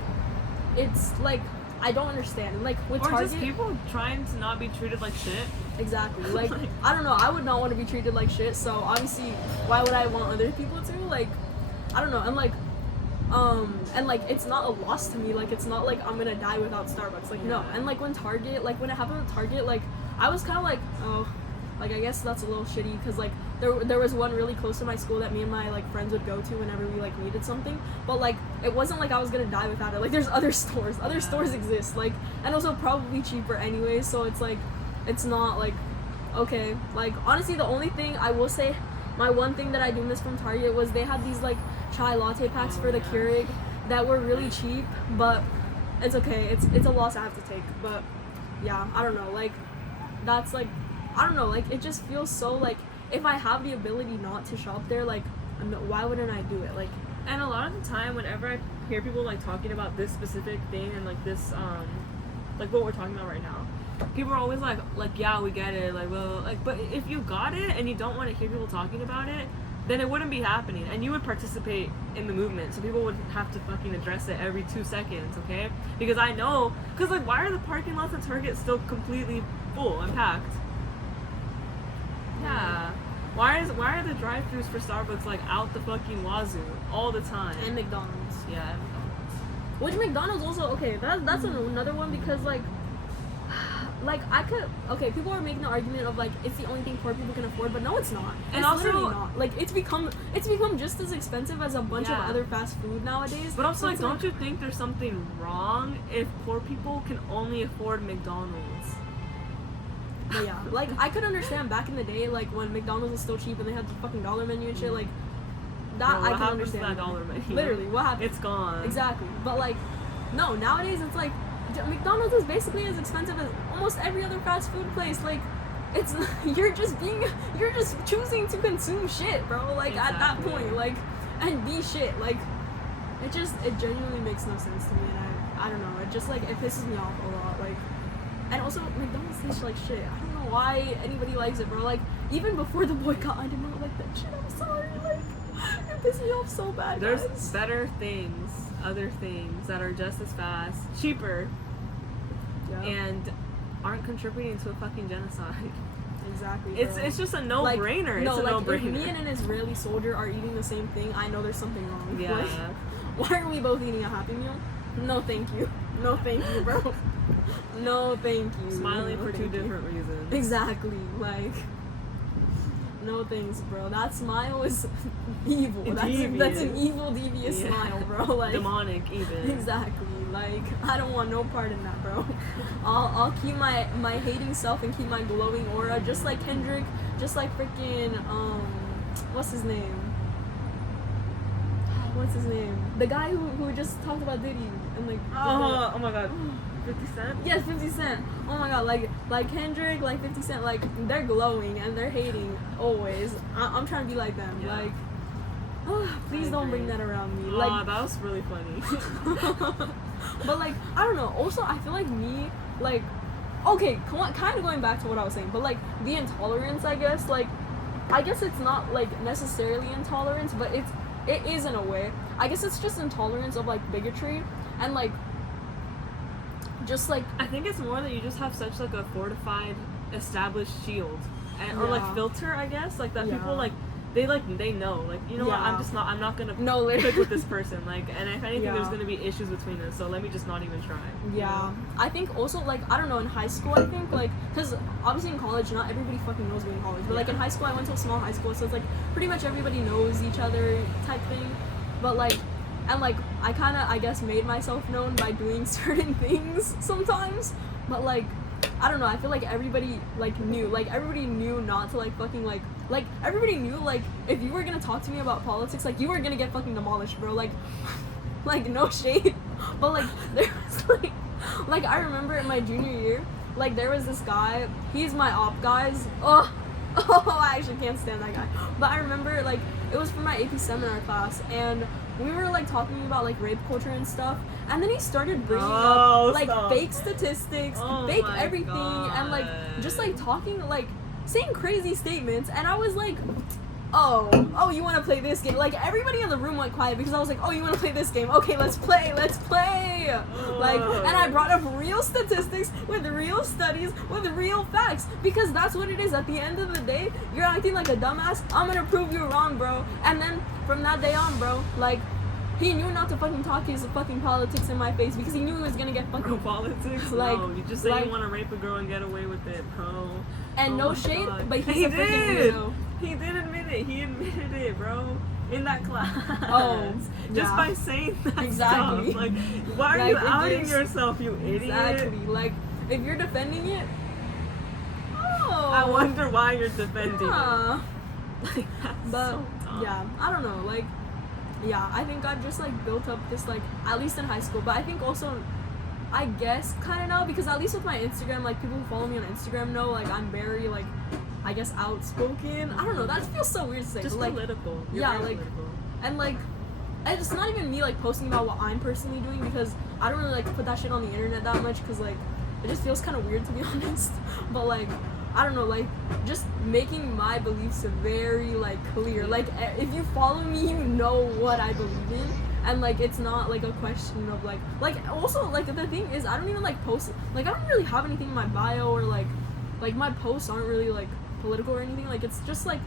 it's like, I don't understand. And like, with Target, just people trying to not be treated like shit. Exactly. Like, I don't know, I would not want to be treated like shit, so obviously why would I want other people to? Like, I don't know. And like it's not a loss to me. Like, it's not like I'm gonna die without Starbucks. Like, no. And like, when it happened with Target, like, I was kind of like, oh, like, I guess that's a little shitty, because like there was one really close to my school that me and my like friends would go to whenever we like needed something, but like, it wasn't like I was gonna die without it. Like, there's other stores exist, like, and also probably cheaper anyway, so it's like, it's not like, okay. Like, honestly, the only thing I will say, my one thing that I do miss from Target was they had these like chai latte packs for the Keurig that were really cheap, but it's okay. It's a loss I have to take. But yeah, I don't know. Like, that's like, I don't know. Like, it just feels so like, if I have the ability not to shop there, like, why wouldn't I do it? Like, and a lot of the time, whenever I hear people like talking about this specific thing and like this, like what we're talking about right now, people are always like, yeah, we get it, like, well, like, but if you got it and you don't want to hear people talking about it, then it wouldn't be happening, and you would participate in the movement, so people would have to fucking address it every 2 seconds, okay? Because I know, because like, why are the parking lots at Target still completely full and packed? Yeah. Why are the drive-thrus for Starbucks like out the fucking wazoo all the time? And McDonald's. Yeah, and McDonald's. Which McDonald's also, okay, that's another one, because like I could, okay, people are making the argument of like, it's the only thing poor people can afford, but no, it's not. And it's also, literally not. Like, it's become just as expensive as a bunch of other fast food nowadays. But also, like, don't you think there's something wrong if poor people can only afford McDonald's? But yeah, like, I could understand back in the day, like, when McDonald's was still cheap and they had the fucking dollar menu and shit, like, that I can understand. What happened to that dollar menu? Literally, what happened? It's gone. Exactly. But like, no, nowadays it's like, McDonald's is basically as expensive as almost every other fast food place. Like, it's, you're just choosing to consume shit, bro. Like, at that point, like, and be shit. Like, it genuinely makes no sense to me, and I don't know. It just, like, it pisses me off a lot. Like, and also, McDonald's tastes like shit. I don't know why anybody likes it, bro. Like, even before the boycott, I did not like that shit. I'm sorry. Like, it pissed me off so bad. There's guys. better things, other things that are just as fast, cheaper, and aren't contributing to a fucking genocide. Exactly. It's just a no-brainer. Like, it's a no-brainer. If me and an Israeli soldier are eating the same thing, I know there's something wrong. Yeah. Like, why are we both eating a Happy Meal? No, thank you. No, thank you, bro. No, thank you. Smiling no, for two different reasons. Exactly. Like, no thanks, bro. That smile is evil. That's an evil, devious smile, bro. Like, demonic, even. Exactly. Like, I don't want no part in that, bro. I'll keep my hating self and keep my glowing aura, just like Kendrick, just like freaking what's his name? What's his name? The guy who just talked about Diddy and like. Oh my god. 50 Cent? Yes, 50 Cent. Oh my god, like Kendrick, like 50 Cent, like they're glowing and they're hating always. I'm trying to be like them. Yeah. Like, please don't bring that around me. Oh, Like, that was really funny. but like, I don't know. Also, I feel like me, like, okay, kind of going back to what I was saying, but like the intolerance, I guess, like, I guess it's not like necessarily intolerance, but it is in a way. I guess it's just intolerance of like bigotry and like. Just like I think it's more that you just have such like a fortified, established shield, and or like filter, I guess, like that people like they know, like, you know what, I'm not gonna click with this person, like, and if anything there's gonna be issues between us, so let me just not even try. Yeah, you know? I think also like I don't know, in high school I think like because obviously in college not everybody fucking knows me in college, but like in high school I went to a small high school, so it's like pretty much everybody knows each other type thing, but like. And, like, I kind of, I guess, made myself known by doing certain things sometimes. But, like, I don't know. I feel like everybody, like, knew. Like, everybody knew not to, like, fucking, like, everybody knew, like, if you were going to talk to me about politics, like, you were going to get fucking demolished, bro. Like, no shade. But, like, there was, like, I remember in my junior year, like, there was this guy. He's my op guys. Oh, I actually can't stand that guy. But I remember, like, it was for my AP seminar class, and we were like talking about like rape culture and stuff, and then he started bringing up like fake statistics, fake everything, and like just like talking like saying crazy statements, and I was like, oh, you want to play this game? Like everybody in the room went quiet because I was like, oh, you want to play this game? Okay, let's play. Like, and I brought up real statistics with real studies with real facts, because that's what it is. At the end of the day, you're acting like a dumbass. I'm gonna prove you wrong, bro. And then from that day on, bro, like, he knew not to fucking talk his fucking politics in my face because he knew he was gonna get fucking politics. Like, no, you just say you want to rape a girl and get away with it, bro. And no shade, but he's a freaking weirdo. He did admit it. He admitted it, bro. In that class. Oh, just by saying that exactly. stuff. Like, why are you outing yourself, you idiot? Exactly. Like, if you're defending it, I wonder why you're defending it. Like, but so yeah, I don't know. Like, yeah, I think I've just like built up this like at least in high school, but I think also. I guess kind of now, because at least with my Instagram, like people who follow me on Instagram know like I'm very like I guess outspoken. I don't know, that feels so weird to say. Just but, like, political. You're like political. And like it's not even me like posting about what I'm personally doing, because I don't really like put that shit on the internet that much, because like it just feels kind of weird to be honest. But like I don't know, like just making my beliefs very like clear. Like if you follow me, you know what I believe in. And like it's not like a question of like also like the thing is I don't even like post, like I don't really have anything in my bio, or like my posts aren't really like political or anything. Like it's just like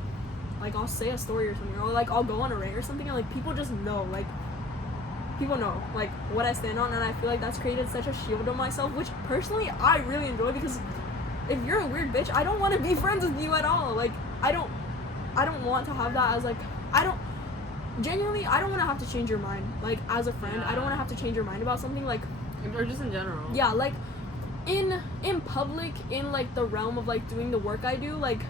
I'll say a story or something, or like I'll go on a rant or something, and like people just know, like people know like what I stand on, and I feel like that's created such a shield on myself, which personally I really enjoy, because if you're a weird bitch, I don't want to be friends with you at all. Like I don't want to have that as like genuinely, I don't want to have to change your mind. Like, as a friend, I don't want to have to change your mind about something, like... Or just in general. Yeah, like, in public, in, like, the realm of, like, doing the work I do, like,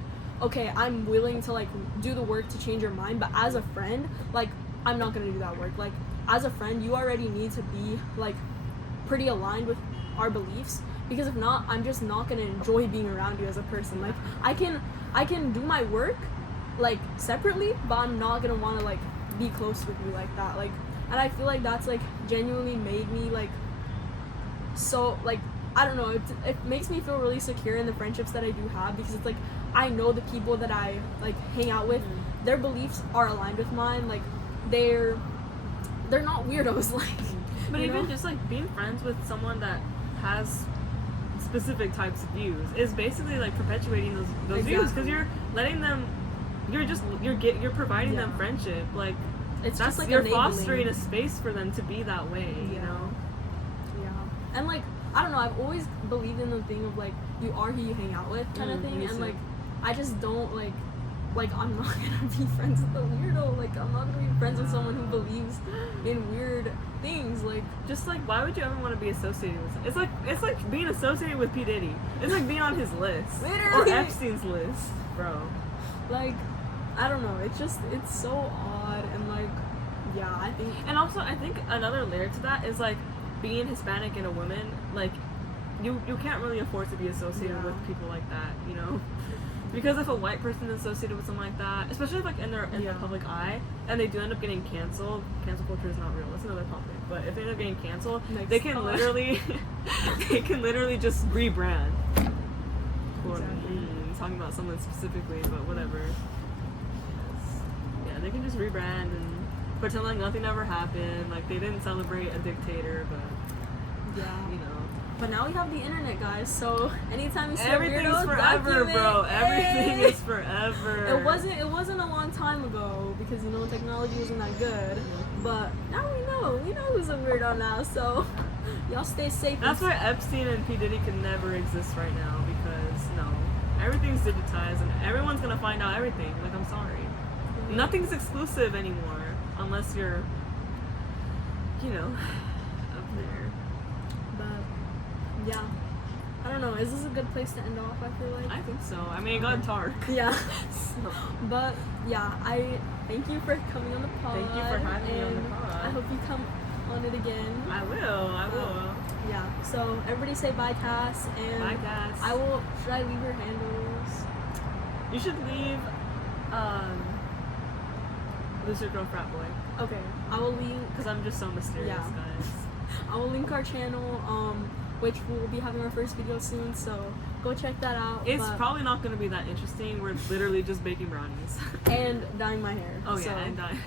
okay, I'm willing to, like, do the work to change your mind, but as a friend, like, I'm not gonna do that work. Like, as a friend, you already need to be, like, pretty aligned with our beliefs, because if not, I'm just not gonna enjoy being around you as a person. Like, I can do my work, like, separately, but I'm not gonna want to, like, be close with you like that. Like, and I feel like that's like genuinely made me like so like I don't know, it makes me feel really secure in the friendships that I do have, because it's like I know the people that I like hang out with, their beliefs are aligned with mine. Like they're not weirdos. Like, but even just like being friends with someone that has specific types of views is basically like perpetuating those views, because you're letting them, you're providing them friendship. Like it's that's just like you're fostering a space for them to be that way, you know. Yeah. And like I don't know, I've always believed in the thing of like you are who you hang out with kind of thing, and like I just don't like like, I'm not gonna be friends with a weirdo. Like, I'm not gonna be friends with someone who believes in weird things. Like, just like, why would you ever want to be associated with? It's like being associated with P Diddy. It's like being on his list Literally. or Epstein's list, bro. like, I don't know. It's so odd and like, yeah, I think. And also, I think another layer to that is like being Hispanic and a woman. Like, you can't really afford to be associated with people like that, you know. Because if a white person is associated with something like that, especially like in the public eye, and they do end up getting canceled, cancel culture is not real. That's another topic. But if they end up getting canceled, they can literally just rebrand. Exactly. Talking about someone specifically, but whatever. Yeah, they can just rebrand and pretend like nothing ever happened. Like they didn't celebrate a dictator, but Yeah. you know. But now we have the internet, guys. So anytime you see Everything's a weirdo, forever, document, bro. Everything hey! is forever. It wasn't a long time ago because you know technology wasn't that good. But now we know who's a weirdo now. So y'all stay safe. That's why Epstein and P Diddy can never exist right now because no, everything's digitized and everyone's gonna find out everything. Like I'm sorry, nothing's exclusive anymore unless you're, you know, up there. But yeah, I don't know. Is this a good place to end off? I feel like. I think so. I mean, it got dark. Yeah. So. But yeah, I thank you for coming on the pod. Thank you for having me on the and pod. I hope you come on it again. I will. Yeah. So everybody say bye, Cass. And Bye, Cass. Should I leave your handles? You should leave. Losergirlfratboy. Okay. I will link. Because I'm just so mysterious, guys. I will link our channel, which we'll be having our first video soon. So go check that out. It's probably not going to be that interesting. We're literally just baking brownies. And dyeing my hair. Oh, so, yeah, and dyeing.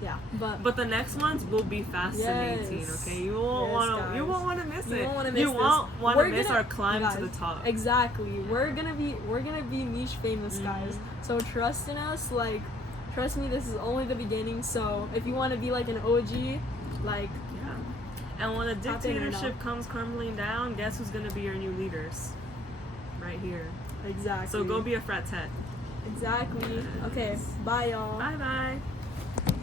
Yeah, but the next ones will be fascinating. Yes. Okay, you won't want to miss it. You won't want to miss You won't want to miss our climb guys, to the top. Exactly. We're gonna be niche famous, guys. So trust in us. Like, trust me, this is only the beginning. So if you want to be like an OG, like yeah. And when the Tap in and dictatorship out. comes crumbling down, guess who's gonna be your new leaders? Right here. exactly. So go be a frat tet. Exactly. Okay. Bye, y'all. Bye bye.